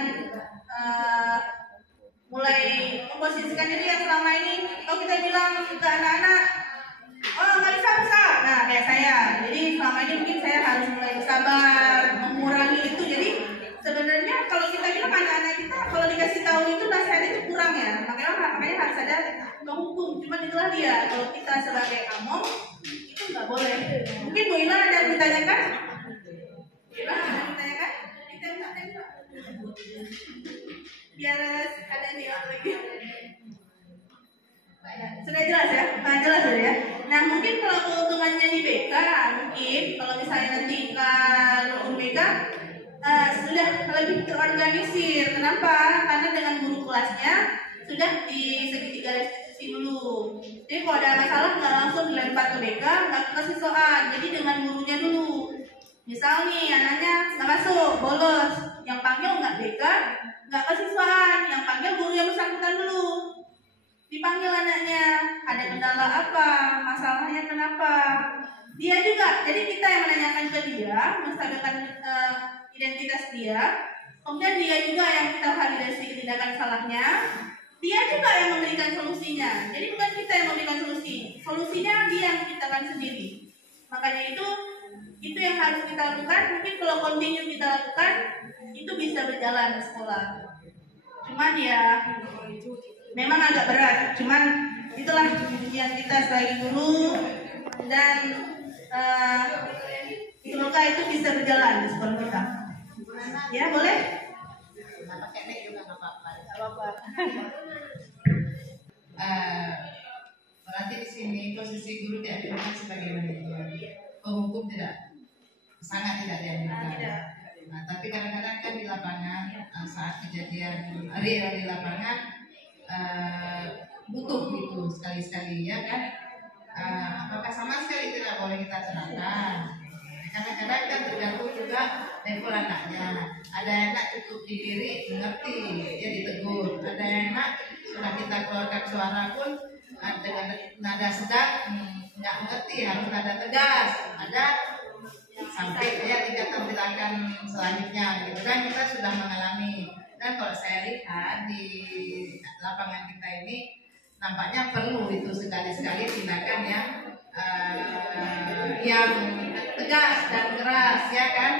mulai memposisikan diri yang selama ini kalau kita bilang ke anak-anak, oh nggak bisa, nah kayak saya, jadi selama ini mungkin saya harus mulai bersabar, mengurangi itu. Jadi sebenarnya kalau kita bilang anak-anak kita kalau dikasih tahu itu nasihat itu kurang ya, makanya harus ada menghukum. Cuma itulah dia, kalau kita sebagai among itu nggak boleh. Mungkin Bu Ila ada yang ditanyakan? Ila ada yang ditanyakan? Kita bisa tanya biar ada nih lagi. Sudah jelas ya? Nah, jelas ya. Nah, mungkin kalau keuntungannya di BK, mungkin kalau misalnya nanti kalau BK sudah lebih terorganisir. Kenapa? Karena dengan guru kelasnya sudah di segitiga restitusi dulu. Jadi kalau ada masalah nggak langsung dilempar ke BK, nggak ke siswaan. Jadi dengan gurunya dulu. Misal nih anaknya nggak masuk, bolos, yang panggil nggak BK, nggak ke siswaan, yang panggil guru yang bersangkutan dulu. Dipanggil anaknya, ada kendala apa, masalahnya kenapa. Dia juga, jadi kita yang menanyakan ke dia, menstabilkan identitas dia. Kemudian dia juga yang kita validasi tindakan salahnya. Dia juga yang memberikan solusinya. Jadi bukan kita yang memberikan solusi, solusinya dia yang ciptakan sendiri. Makanya itu yang harus kita lakukan. Mungkin kalau continue kita lakukan, itu bisa berjalan di sekolah. Cuman ya memang agak berat, cuman itulah yang kita sebagai guru, dan semoga itu bisa berjalan di sekolah kita. Ya boleh? Pakai juga nggak apa-apa. posisi guru diajukan sebagai manajer. Hukum sangat tidak diajukan. Nah, tapi kadang-kadang kan di lapangan saat kejadian real di lapangan butuh gitu sekali-sekali ya kan. Apakah sama sekali tidak boleh kita terapkan? Kadang-kadang kan tergantung juga level anaknya. Ada anak cukup diri mengerti, dia ditegur. Ada anak sudah kita keluarkan suara pun dengan nada sedang nggak mengerti, harus nada tegas. Ada sampai ya tingkatan tindakan selanjutnya gitu kan, kita sudah mengalami. Dan kalau saya lihat di lapangan kita ini nampaknya perlu itu sekali-sekali tindakan yang tegas dan keras ya kan.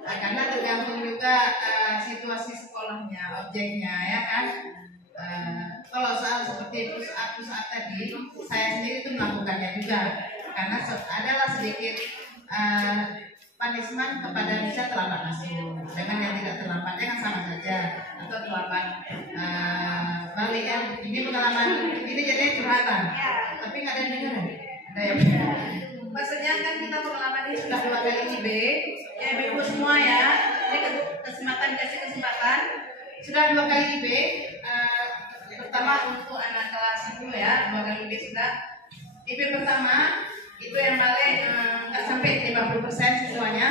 Karena tergantung juga situasi sekolahnya, objeknya ya kan. Kalau soal seperti push up tadi, saya sendiri itu melakukannya juga karena adalah sedikit punishment kepada bisa terlambat masuk dengan yang tidak terlambat kan sama saja, atau terlambat balik ya. Ini pengalaman ini jadi curhatan, tapi nggak ada yang dengar. Ada yang maksudnya kan kita pengalaman ini sudah 2 kali IB ya ibu semua ya. Ini kasih kesempatan sudah 2 kali IB. Pertama untuk anak kelas 10 ya, 2 kali IB sudah. IB pertama itu yang balik nggak sampai 50% siswanya,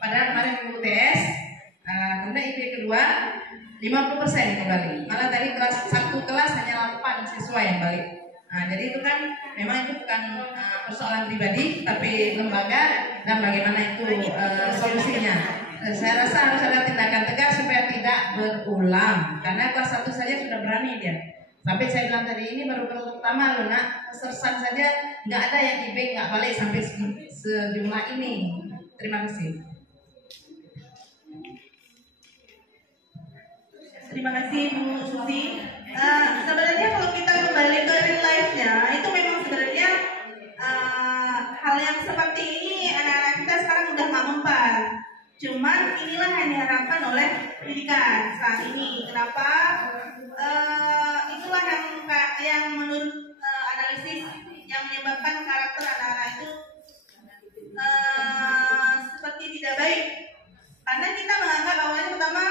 padahal kemarin minggu UTS. Kemudian IB kedua 50% yang balik. Malah tadi satu kelas hanya 8 siswa yang balik. Jadi itu kan memang itu bukan persoalan pribadi, tapi lembaga dan bagaimana itu solusinya. Saya rasa harus ada tindakan tegas supaya tidak berulang. Karena kelas 1 saja sudah berani dia. Sampai saya bilang tadi ini baru pertama loh nak, sersan saja nggak ada yang IB nggak balik sampai sejumlah ini. Terima kasih. Terima kasih Bu Susi. Sebenarnya kalau kita kembali ke real life-nya, itu memang sebenarnya hal yang seperti ini anak-anak kita sekarang udah nggak mempan. Cuman inilah yang diharapkan oleh pendidikan saat ini. Kenapa? Itulah yang menurut analisis yang menyebabkan karakter anak-anak itu seperti tidak baik. Karena kita menganggap awalnya pertama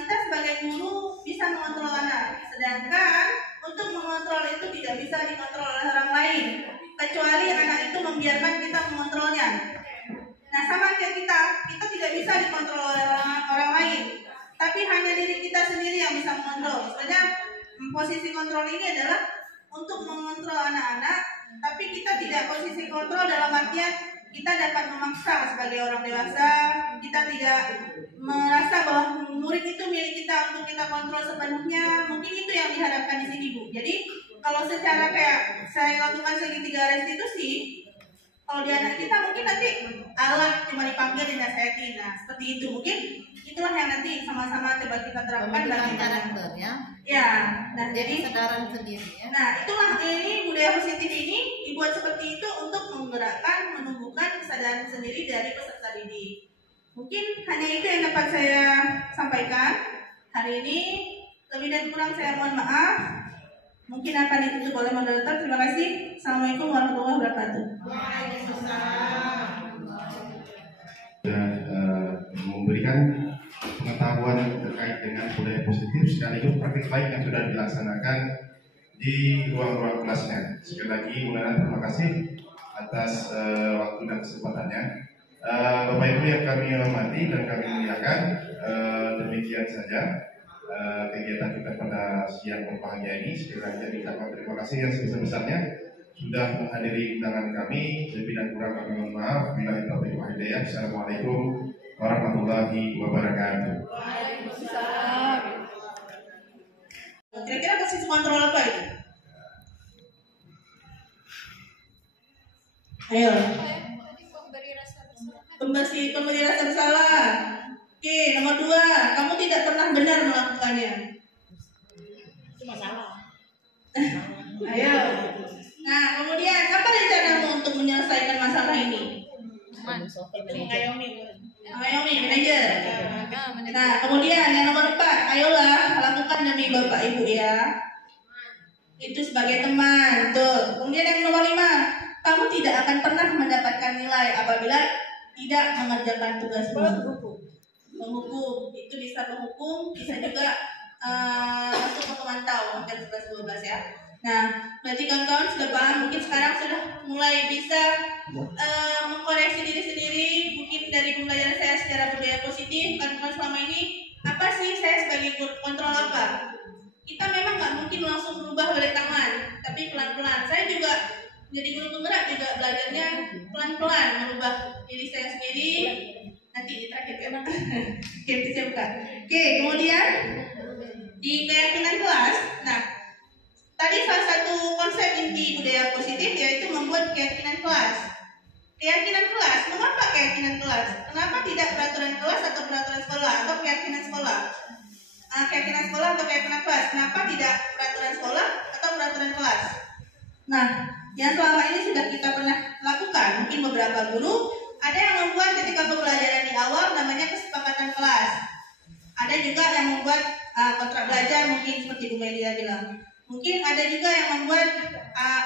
kita sebagai guru bisa mengontrol anak, sedangkan untuk mengontrol itu tidak bisa dikontrol oleh orang lain, kecuali anak itu membiarkan kita mengontrolnya. Nah sama kayak kita tidak bisa dikontrol oleh orang lain, tapi hanya diri kita sendiri yang bisa mengontrol. Sebenarnya posisi kontrol ini adalah untuk mengontrol anak-anak, tapi kita tidak posisi kontrol dalam artian kita dapat memaksa sebagai orang dewasa. Kita tidak merasa bahwa murid itu milik kita untuk kita kontrol sepenuhnya. Mungkin itu yang diharapkan di sini Bu. Jadi kalau secara kayak saya lakukan segitiga restitusi, kalau di anak kita mungkin nanti Allah cuma dipanggil dinasehati. Nah seperti itu mungkin itulah yang nanti sama-sama coba kita terapkan dalam karakter ya. Ya, nah jadi kesadaran sendiri ya. Nah itulah ini budaya positif ini dibuat seperti itu untuk menggerakkan, menumbuhkan kesadaran sendiri dari peserta didik. Mungkin hanya itu yang dapat saya sampaikan hari ini. Lebih dan kurang saya mohon maaf. Mungkin akan ditutup oleh moderator. Terima kasih. Assalamualaikum warahmatullahi wabarakatuh. Waalaikumsalam. Memberikan pengetahuan terkait dengan budaya positif sekaligus praktik baik yang sudah dilaksanakan di ruang-ruang kelasnya. Sekali lagi mudah-mudahan terima kasih atas waktu dan kesempatannya. Bapak Ibu yang kami hormati dan kami muliakan, demikian saja kegiatan kita pada siang berbahagia ini. Sekali lagi ucapkan terima kasih yang sebesar-besarnya sudah menghadiri undangan kami. Lebih dan kurang kami mohon maaf. Billahi taufiq wal hidayah. Assalamualaikum warahmatullahi wabarakatuh. Waalaikumsalam. Kira-kira posisi kontrol apa itu? Ayo. Pemberi rasa bersalah. Oke, nomor 2, kamu tidak pernah benar melakukannya. Itu masalah. Ayo. Nah, kemudian apa rencanamu untuk menyelesaikan masalah ini? Mengayomi manajer. Nah, kemudian yang nomor 4, ayolah lakukan demi Bapak Ibu ya. Itu sebagai teman, betul. Kemudian yang nomor 5, kamu tidak akan pernah mendapatkan nilai apabila tidak mengerjakan tugasmu. Menghukum, itu bisa menghukum, bisa juga masuk ke pemantau, hampir 11-12 ya. Nah, berarti kawan-kawan sudah paham, mungkin sekarang sudah mulai bisa mengkoreksi diri sendiri, mungkin dari pembelajaran saya secara budaya positif, kawan-kawan selama ini, apa sih saya sebagai guru kontrol apa? Kita memang nggak mungkin langsung berubah balik tangan, tapi pelan-pelan. Saya juga jadi guru penggerak juga belajarnya pelan-pelan merubah diri saya sendiri. Nanti di terakhir ya, oke, saya buka. Oke, kemudian di keyakinan kelas. Nah, tadi salah satu konsep inti budaya positif yaitu membuat keyakinan kelas. Keyakinan kelas, mengapa keyakinan kelas? Kenapa tidak peraturan kelas atau peraturan sekolah atau keyakinan sekolah? Keyakinan sekolah atau keyakinan kelas? Kenapa tidak peraturan sekolah atau peraturan kelas? Nah, yang selama ini sudah kita pernah lakukan, mungkin beberapa guru ada yang membuat ketika pembelajaran di awal namanya kesepakatan kelas. Ada juga yang membuat kontrak belajar, mungkin seperti Bu Melia bilang. Mungkin ada juga yang membuat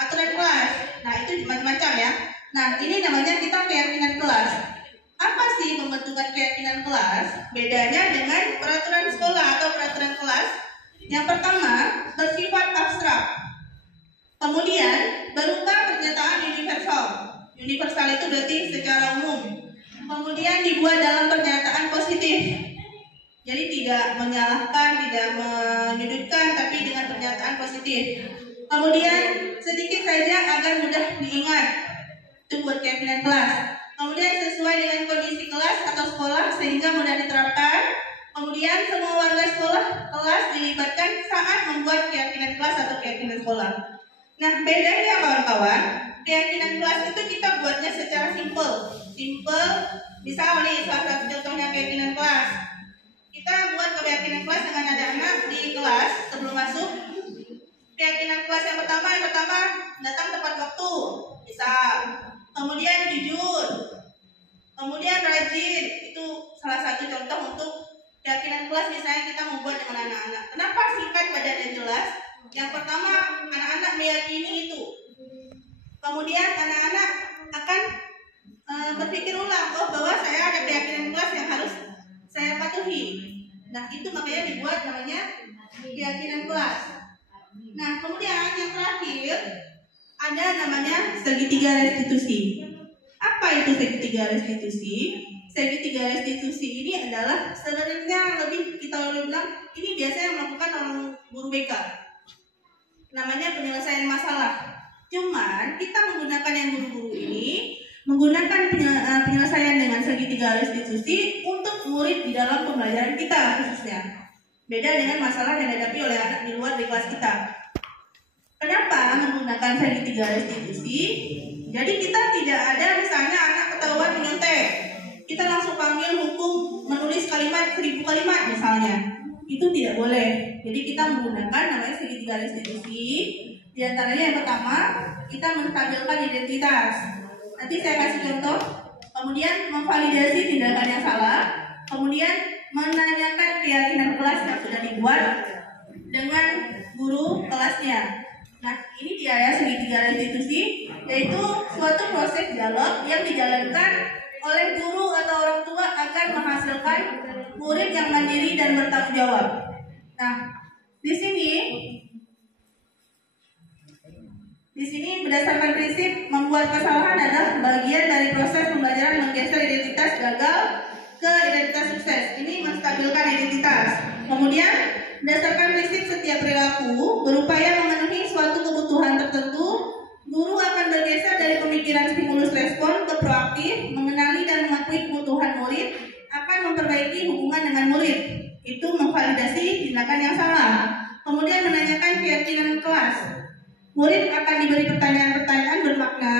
aturan kelas. Nah, itu macam-macam ya. Nah, ini namanya kita keyakinan kelas. Apa sih pembentukan keyakinan kelas? Bedanya dengan peraturan sekolah atau peraturan kelas. Yang pertama, bersifat abstrak. Kemudian, berupa pernyataan universal. Universal itu berarti secara umum. Kemudian dibuat dalam pernyataan positif. Jadi tidak menyalahkan, tidak menyudutkan, tapi dengan pernyataan positif. Kemudian sedikit saja agar mudah diingat. Itu buat keyakinan kelas. Kemudian sesuai dengan kondisi kelas atau sekolah sehingga mudah diterapkan. Kemudian semua warga sekolah kelas dilibatkan saat membuat keyakinan kelas atau keyakinan sekolah. Nah, bedanya kawan-kawan, keyakinan kelas itu kita buatnya secara simple. Misal nih salah satu contohnya keyakinan kelas. Kita buat keyakinan kelas dengan ada anak di kelas sebelum masuk. Keyakinan kelas yang pertama datang tepat waktu, bisa. Kemudian jujur, kemudian rajin. Itu salah satu contoh untuk keyakinan kelas misalnya kita membuat dengan anak-anak. Kenapa singkat padat dan jelas? Yang pertama, anak-anak meyakini itu. Kemudian anak-anak akan berpikir ulang, bahwa saya ada keyakinan kelas yang harus saya patuhi. Nah, itu makanya dibuat namanya keyakinan kelas. Nah, kemudian yang terakhir ada namanya segitiga restitusi. Apa itu segitiga restitusi? Segitiga restitusi ini adalah sebenarnya kita bilang ini biasanya melakukan orang guru BK. Namanya penyelesaian masalah. Cuman kita menggunakan yang guru-guru ini menggunakan penyelesaian dengan segitiga restitusi untuk murid di dalam pembelajaran kita khususnya. Beda dengan masalah yang dihadapi oleh anak di luar di kelas kita. Kenapa menggunakan segitiga restitusi? Jadi kita tidak ada misalnya anak ketahuan menyontek, kita langsung panggil hukum menulis kalimat 1000 kalimat misalnya. Itu tidak boleh. Jadi kita menggunakan namanya segitiga restitusi. Di antaranya yang pertama, kita menstabilkan identitas. Nanti saya kasih contoh. Kemudian memvalidasi tindakan yang salah. Kemudian menanyakan keyakinan kelas yang sudah dibuat dengan guru kelasnya. Nah, ini dia ya segitiga restitusi, yaitu suatu proses dialog yang dijalankan oleh guru atau orang tua agar menghasilkan murid yang mandiri dan bertanggung jawab. Nah, di sini berdasarkan prinsip membuat kesalahan adalah bagian dari proses pembelajaran menggeser identitas gagal ke identitas sukses. Ini menstabilkan identitas. Kemudian berdasarkan prinsip setiap perilaku berupaya memenuhi suatu kebutuhan tertentu, guru akan bergeser dari pemikiran stimulus respon ke proaktif, mengenali dan mengakui kebutuhan murid, akan memperbaiki hubungan dengan murid. Itu memvalidasi tindakan yang salah. Kemudian menanyakan keyakinan kelas. Murid akan diberi pertanyaan-pertanyaan bermakna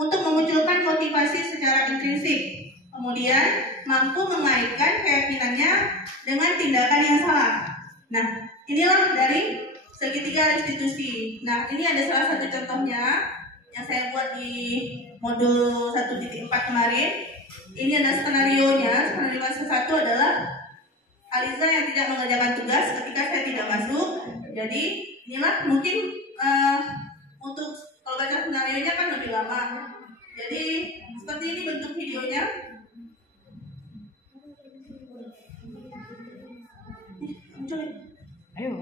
untuk memunculkan motivasi secara intrinsik. Kemudian mampu mengaitkan keyakinannya dengan tindakan yang salah. Nah, inilah dari segitiga restitusi. Nah, ini ada salah satu contohnya yang saya buat di modul 1.4 kemarin. Ini ada skenario-nya. Skenario satu adalah Aliza yang tidak mengerjakan tugas ketika saya tidak masuk. Jadi inilah mungkin sama. Jadi seperti ini bentuk videonya.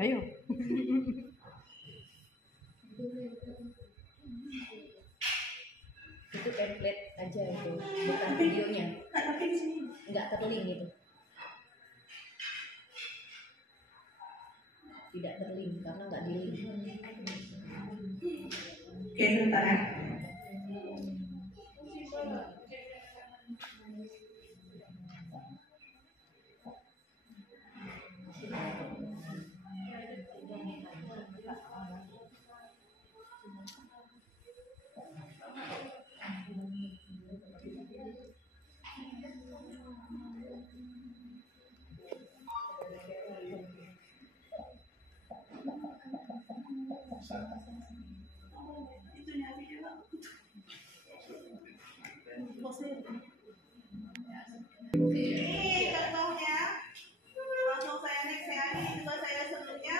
Ayo. Itu template aja itu, bukan videonya. Tapi di sini Enggak terlink itu. Tidak terlink karena enggak di-link. oke, sebentar ya. Itunya video. Ini contohnya, langsung saya next ya. Ini juga saya sebelumnya.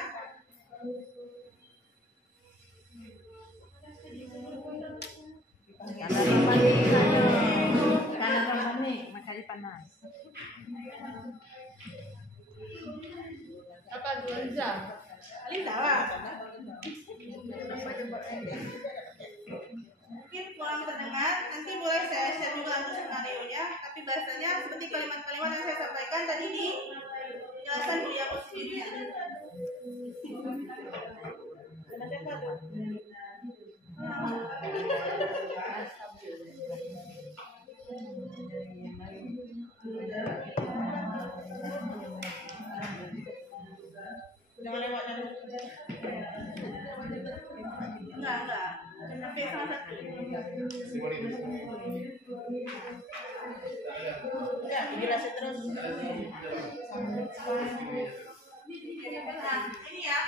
Panas nih, makanya panas. Apa 2 jam? Paling salah. Mungkin kurang terdengar, nanti boleh saya share juga untuk skenario-nya. Tapi bahasanya seperti kalimat-kalimat yang saya sampaikan tadi di penjelasan di diapositif. Jangan lewat dari enggak. Sampai salah satu. Enggak, dijelasin terus. Nah, ini ya.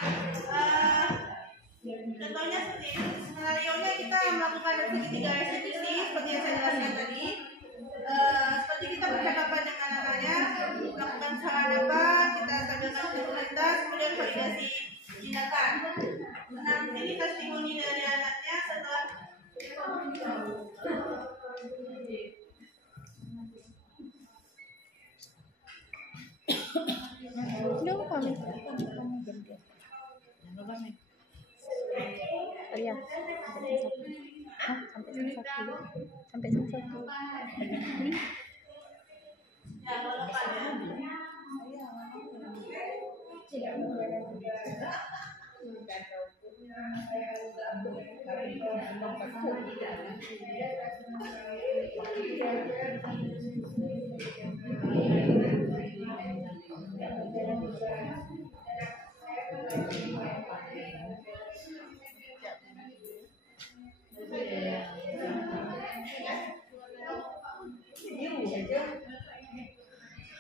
Contohnya seperti ini. Skenario-nya kita melakukan dari segitiga restitusi seperti yang saya jelaskan tadi. Seperti kita berhadapan dengan anaknya, melakukan saran apa, kita tampilkan prioritas, kemudian validasi tindakan. Nah, ini testimoni dari anaknya setelah Alia, sampai satu. ya, kalau depan ya.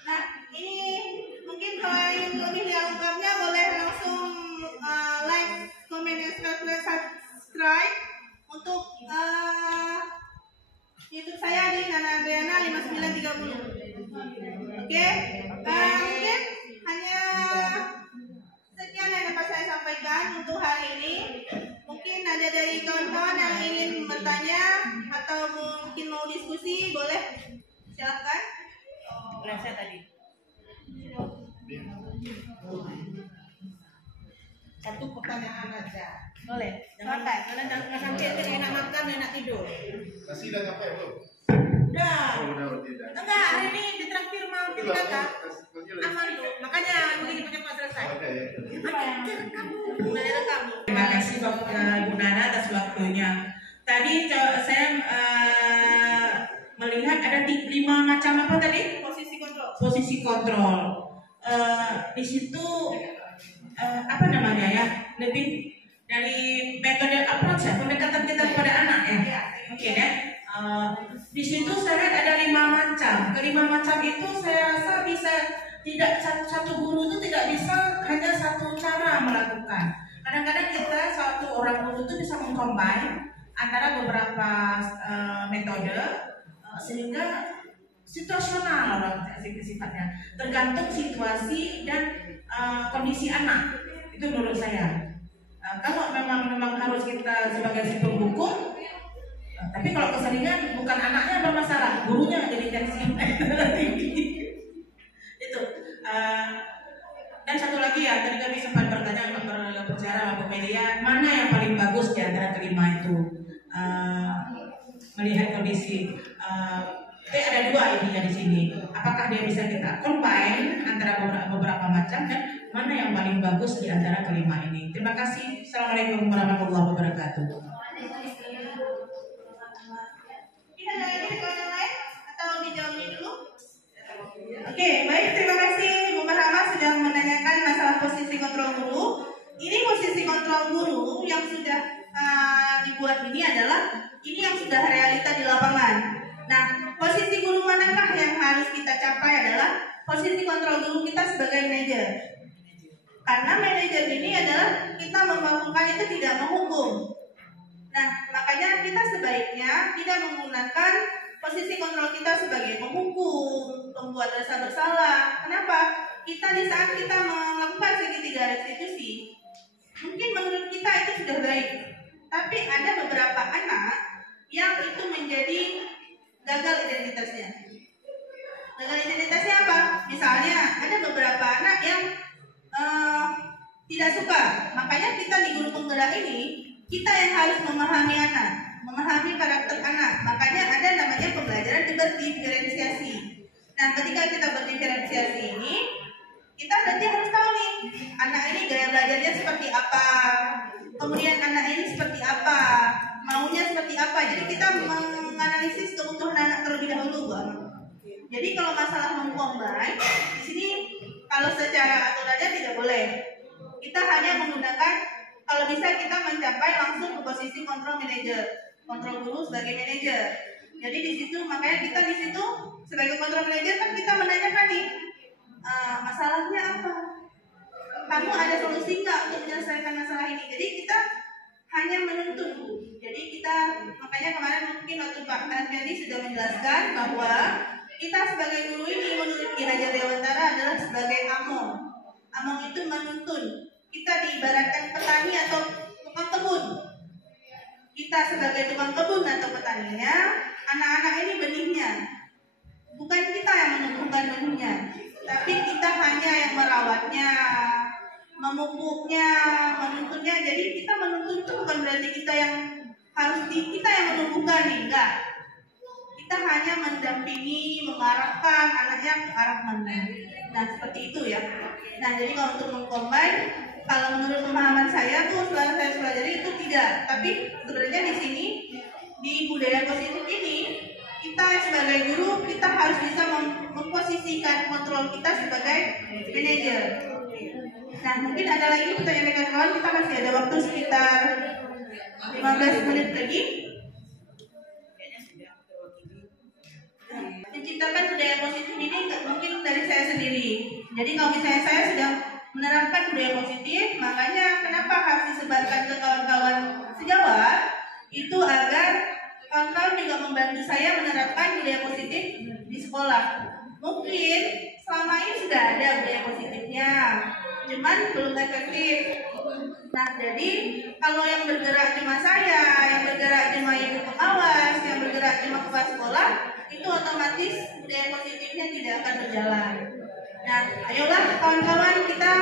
Nah, ini mungkin kalau yang lebih lengkapnya boleh langsung like, comment, dan subscribe untuk YouTube saya di Nana Adriana 5930. Oke, mungkin hanya sekian yang dapat saya sampaikan untuk hari ini. Mungkin ada dari kawan-kawan yang ingin bertanya atau mungkin mau diskusi, boleh silakan. Boleh saya tadi. Satu pertanyaan aja. Boleh. Silakan. Karena jangan sampai itu enak makan, enak tidur. Nasi udah nyampe belum? Udah. Oh, udah tidak. Enggak, hari ini ditraktir mau kita datang. Aman tuh. Makanya begini cepat selesai. Oke. Mulai rekam. Terima kasih Bu Nana atas waktunya. Tadi saya melihat ada 5 macam apa tadi? Posisi kontrol. Posisi kontrol. Di situ apa namanya ya? Lebih dari metode approach ya, pendekatan kita kepada anak ya. Oke deh. Di situ saya lihat ada 5 macam. Kelima macam itu saya rasa bisa tidak satu guru itu tidak bisa hanya satu cara melakukan. Kadang-kadang kita satu orang guru itu bisa mengcombine antara beberapa metode sehingga situasional orang sifatnya, tergantung situasi dan kondisi anak. Itu menurut saya. Kalau memang harus kita sebagai si penghukum Tapi kalau keseringan bukan anaknya bermasalah, gurunya jadi tensi. Itu. Dan satu lagi ya, tadi kami sempat bertanya berbicara sama Bu Melia, mana yang paling bagus di antara kelima itu? Melihat kondisi. Ada dua intinya di sini. Apakah dia bisa kita combine antara beberapa macam dan mana yang paling bagus di antara kelima ini? Terima kasih. Assalamualaikum warahmatullahi wabarakatuh. Kita ada lagi yang lain atau dijawabin dulu? Oke, baik, terima kasih Bu Marhama sudah menanyakan masalah posisi kontrol guru. Ini posisi kontrol guru yang sudah dibuat ini adalah ini yang sudah realita di lapangan. Nah, posisi guru manakah yang harus kita capai adalah posisi kontrol guru kita sebagai manajer. Karena manajer ini adalah kita melakukan itu tidak menghukum. Nah, makanya kita sebaiknya tidak menggunakan posisi kontrol kita sebagai menghukum, membuat rasa bersalah. Kenapa? Kita di saat kita melakukan segitiga restitusi, mungkin menurut kita itu sudah baik. Tapi ada beberapa anak yang itu menjadi gagal identitasnya. Gagal identitasnya apa? Misalnya ada beberapa anak yang tidak suka. Makanya kita di guru penggerak ini kita yang harus memahami anak, memahami karakter anak. Makanya ada namanya pembelajaran berdiferensiasi. Nah, ketika kita berdiferensiasi ini, kita berarti harus tahu nih anak ini gaya belajarnya seperti apa, kemudian anak ini seperti apa, maunya seperti apa. Jadi kita menganalisis kebutuhan anak terlebih dahulu, Bang. Jadi kalau masalah mengcombine di sini kalau secara aturannya tidak boleh. Kita hanya menggunakan kalau bisa kita mencapai langsung ke posisi kontrol manajer, kontrol guru sebagai manajer. Jadi di situ makanya kita di situ sebagai kontrol manajer kan kita menanyakan nih masalahnya apa? Kamu ada solusi nggak untuk menyelesaikan masalah ini? Jadi kita hanya menuntut. Jadi kita makanya kemarin mungkin waktu Pak Arfandi sudah menjelaskan bahwa kita sebagai guru ini menurut Ki Hajar Dewantara adalah sebagai among. Among itu menuntun. Kita diibaratkan petani atau tukang kebun. Kita sebagai tukang kebun atau petaninya, anak-anak ini benihnya. Bukan kita yang menumbuhkan benihnya, tapi kita hanya yang merawatnya, memupuknya, menuntunnya. Jadi kita menuntun itu bukan berarti kita yang harus kita yang menumbuhkan nih, enggak. Kita hanya mendampingi, mengarahkan anaknya ke arah mana. Nah, seperti itu ya. Nah, jadi kalau untuk mengcombine, kalau menurut pemahaman saya tuh setelah saya pelajari itu tidak. Tapi sebenarnya di sini di budaya positif ini kita sebagai guru kita harus bisa memposisikan kontrol kita sebagai manajer. Nah, mungkin ada lagi pertanyaan dari kawan, kita masih ada waktu sekitar 15 menit lagi. Menciptakan budaya positif ini mungkin dari saya sendiri. Jadi kalau misalnya saya sudah menerapkan budaya positif, makanya kenapa harus disebarkan ke kawan-kawan sejawat itu agar kawan-kawan juga membantu saya menerapkan budaya positif di sekolah. Mungkin selama ini sudah ada budaya positifnya, cuman belum efektif. Nah, jadi kalau yang bergerak cuma saya, yang bergerak cuma ibu pengawas, yang bergerak cuma kepala sekolah, itu otomatis budaya positifnya tidak akan berjalan. Nah, ayolah kawan-kawan kita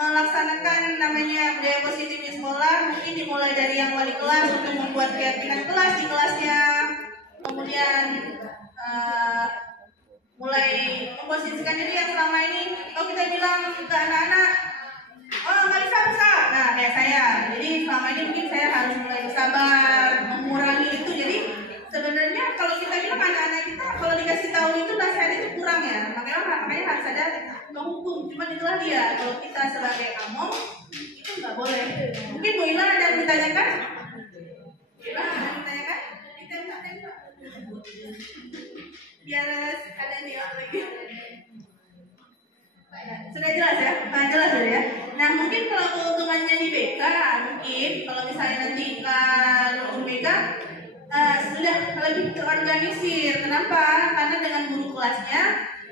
melaksanakan namanya budaya positif di sekolah. Mungkin dimulai dari yang wali kelas untuk membuat keyakinan kelas di kelasnya, kemudian mulai memposisikan diri yang selama ini kalau kita bilang ke anak-anak, oh nggak bisa, nah kayak saya. Jadi selama ini mungkin saya harus mulai bersabar, mengurangi itu. Jadi sebenarnya kalau kita bilang anak-anak kita kalau dikasih tahu itu nasihat itu kurang ya, makanya harus ada menghukum. Cuma itulah dia, kalau kita sebagai among itu nggak boleh. Mungkin Bu Ila ada yang ditanyakan? Ila ada yang ditanyakan? Biar ada yang lagi. Sudah jelas ya? Nah, jelas ya. Nah, mungkin kalau keuntungannya di BK, mungkin kalau misalnya nanti kalau BK sudah lebih terorganisir. Kenapa? Karena dengan guru kelasnya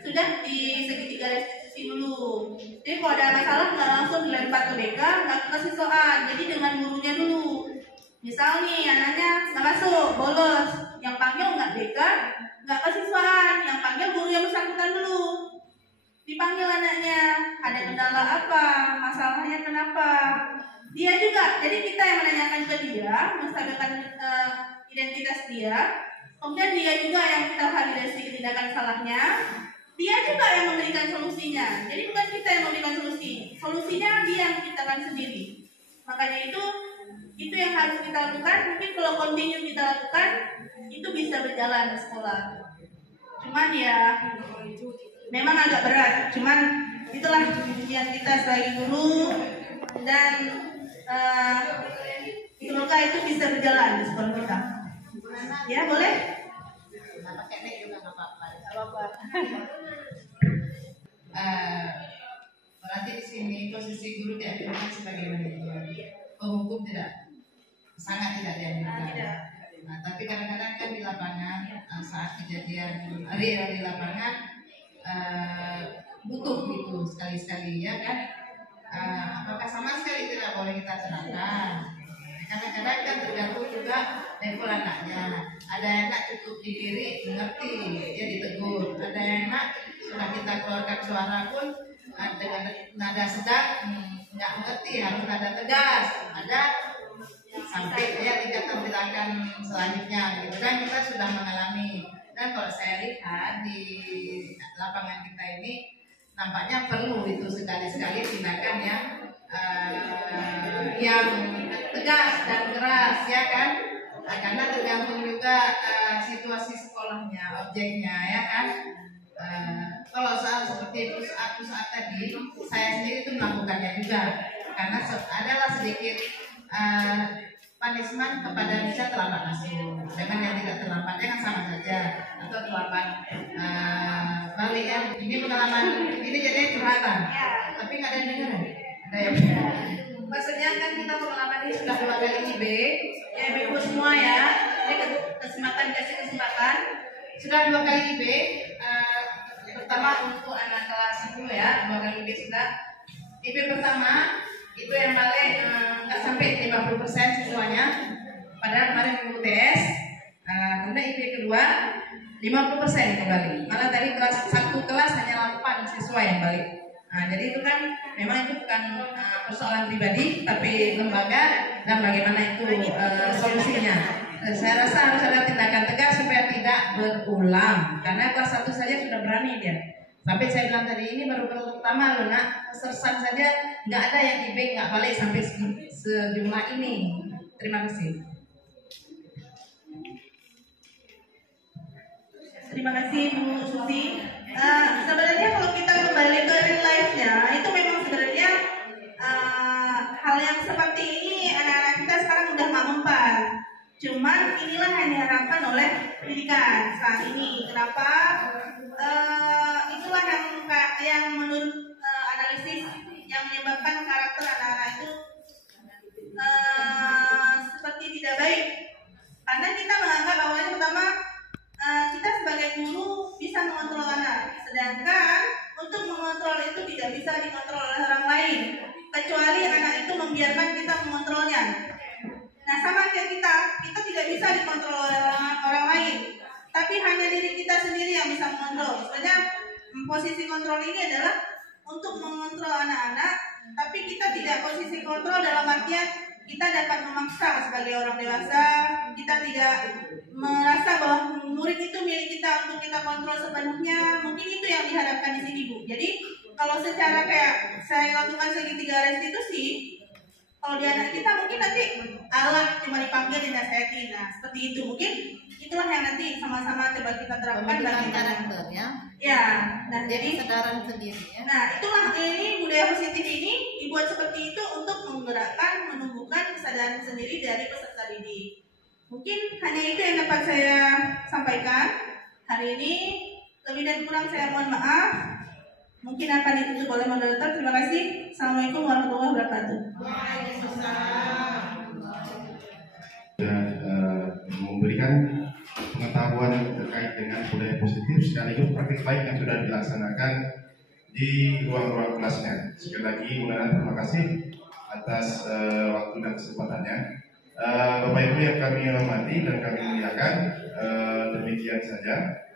sudah di segitiga restitusi dulu. Jadi kalau ada masalah nggak langsung dilempar ke BK, nggak ke siswaan. Jadi dengan gurunya dulu. Misal nih anaknya nggak masuk, bolos, yang panggil nggak BK, nggak kesiswaan, yang panggil guru yang bersangkutan dulu. Dipanggil anaknya, ada kendala apa, masalahnya kenapa. Dia juga, jadi kita yang menanyakan ke dia, menstabilkan identitas dia. Kemudian dia juga yang kita validasi tindakan salahnya. Dia juga yang memberikan solusinya. Jadi bukan kita yang memberikan solusi, solusinya dia yang ciptakan sendiri. Makanya itu yang harus kita lakukan. Mungkin kalau continue kita lakukan, itu bisa berjalan di sekolah. Cuman ya memang agak berat. Cuman itulah yang kita sebagai guru, dan semoga itu bisa berjalan di sekolah kita. Ya boleh? Pakai nek juga nggak apa-apa. Berarti di sini posisi guru diambilkan sebagai manajer. Penghukum sangat tidak diambilkan. Nah, tapi kadang-kadang kan di lapangan saat kejadian real di lapangan butuh gitu sekali-sekali ya kan. Apakah sama sekali tidak boleh kita terapkan? Kadang-kadang kan tergantung juga level anaknya. Ada anak cukup diri mengerti, dia ditegur. Ada anak sudah kita keluarkan suara pun dengan nada sedang nggak mengerti, harus nada tegas. Ada sampai ya tindakan selanjutnya gitu kan, kita sudah mengalami. Dan kalau saya lihat di lapangan kita ini nampaknya perlu itu sekali-sekali tindakan yang tegas dan keras ya kan. Karena tergantung juga situasi sekolahnya, objeknya ya kan. Kalau soal seperti push up tadi, saya sendiri itu melakukannya juga karena adalah sedikit punishment kepada bisa terlambat masuk dengan yang tidak terlambat kan sama saja, atau terlambat balik ya. Ini pengalaman ini jadi curhatan, tapi nggak ada yang dengar. Ada yang maksudnya kan kita pengalaman ini sudah 2 kali IB ya ibu semua ya. Ini kasih kesempatan sudah 2 kali IB. Pertama untuk anak kelas 10 ya, 2 kali IB sudah. IB pertama itu yang balik nggak sampai 50% siswanya, padahal kemarin UTS. Kemudian IB kedua 50% itu balik. Malah tadi satu kelas hanya 8 siswa yang balik. Nah, jadi itu kan memang itu bukan persoalan pribadi, tapi lembaga dan bagaimana itu solusinya. Saya rasa harus ada tindakan tegas supaya tidak berulang. Karena kelas 1 saja sudah berani dia. Sampai saya bilang tadi ini baru pertama loh nak, sersan saja nggak ada yang IB nggak balik sampai sejumlah ini. Terima kasih. Terima kasih Bu Susi. Sebenarnya kalau kita kembali ke real life-nya, itu memang sebenarnya hal yang seperti ini anak-anak kita sekarang udah nggak mempan. Cuman inilah yang diharapkan oleh pendidikan saat ini. Kenapa? Itulah yang menurut analisis yang menyebabkan karakter anak-anak itu seperti tidak baik. Karena kita menganggap awalnya pertama kita sebagai guru bisa mengontrol anak, sedangkan untuk mengontrol itu tidak bisa dikontrol oleh orang lain, kecuali anak itu membiarkan kita mengontrolnya. Nah sama kayak kita tidak bisa dikontrol oleh orang lain, tapi hanya diri kita sendiri yang bisa mengontrol. Sebenarnya posisi kontrol ini adalah untuk mengontrol anak-anak, tapi kita tidak posisi kontrol dalam artian kita dapat memaksa sebagai orang dewasa. Kita tidak merasa bahwa murid itu milik kita untuk kita kontrol sepenuhnya. Mungkin itu yang diharapkan di sini Bu. Jadi kalau secara kayak saya lakukan segitiga restitusi, kalau di anak kita mungkin nanti Allah cuma dipanggil dinasihatin. Nah seperti itu mungkin itulah yang nanti sama-sama coba kita terapkan dalam karakter ya. Ya, nah Jadi kesadaran sendiri ya. Nah itulah ini budaya positif ini dibuat seperti itu untuk menggerakkan, menumbuhkan kesadaran sendiri dari peserta didik. Mungkin hanya itu yang dapat saya sampaikan hari ini. Lebih dan kurang saya mohon maaf. Mungkin akan ditutup oleh moderator. Terima kasih. Assalamualaikum warahmatullahi wabarakatuh. Memberikan pengetahuan terkait dengan budaya positif sekaligus praktik baik yang sudah dilaksanakan di ruang-ruang kelasnya. Sekali lagi, mudah-mudahan terima kasih atas waktu dan kesempatannya. Bapak Ibu yang kami hormati dan kami muliakan, demikian saja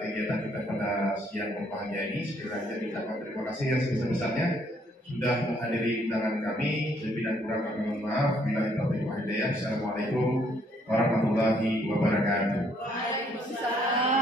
kegiatan kita pada siang berbahagia ini. Sekali lagi kami ucapkan terima kasih yang sebesar-besarnya sudah menghadiri undangan kami. Lebih dan kurang kami mohon maaf. Billahi taufiq wal hidayah. Assalamualaikum warahmatullahi wabarakatuh. Waalaikumsalam.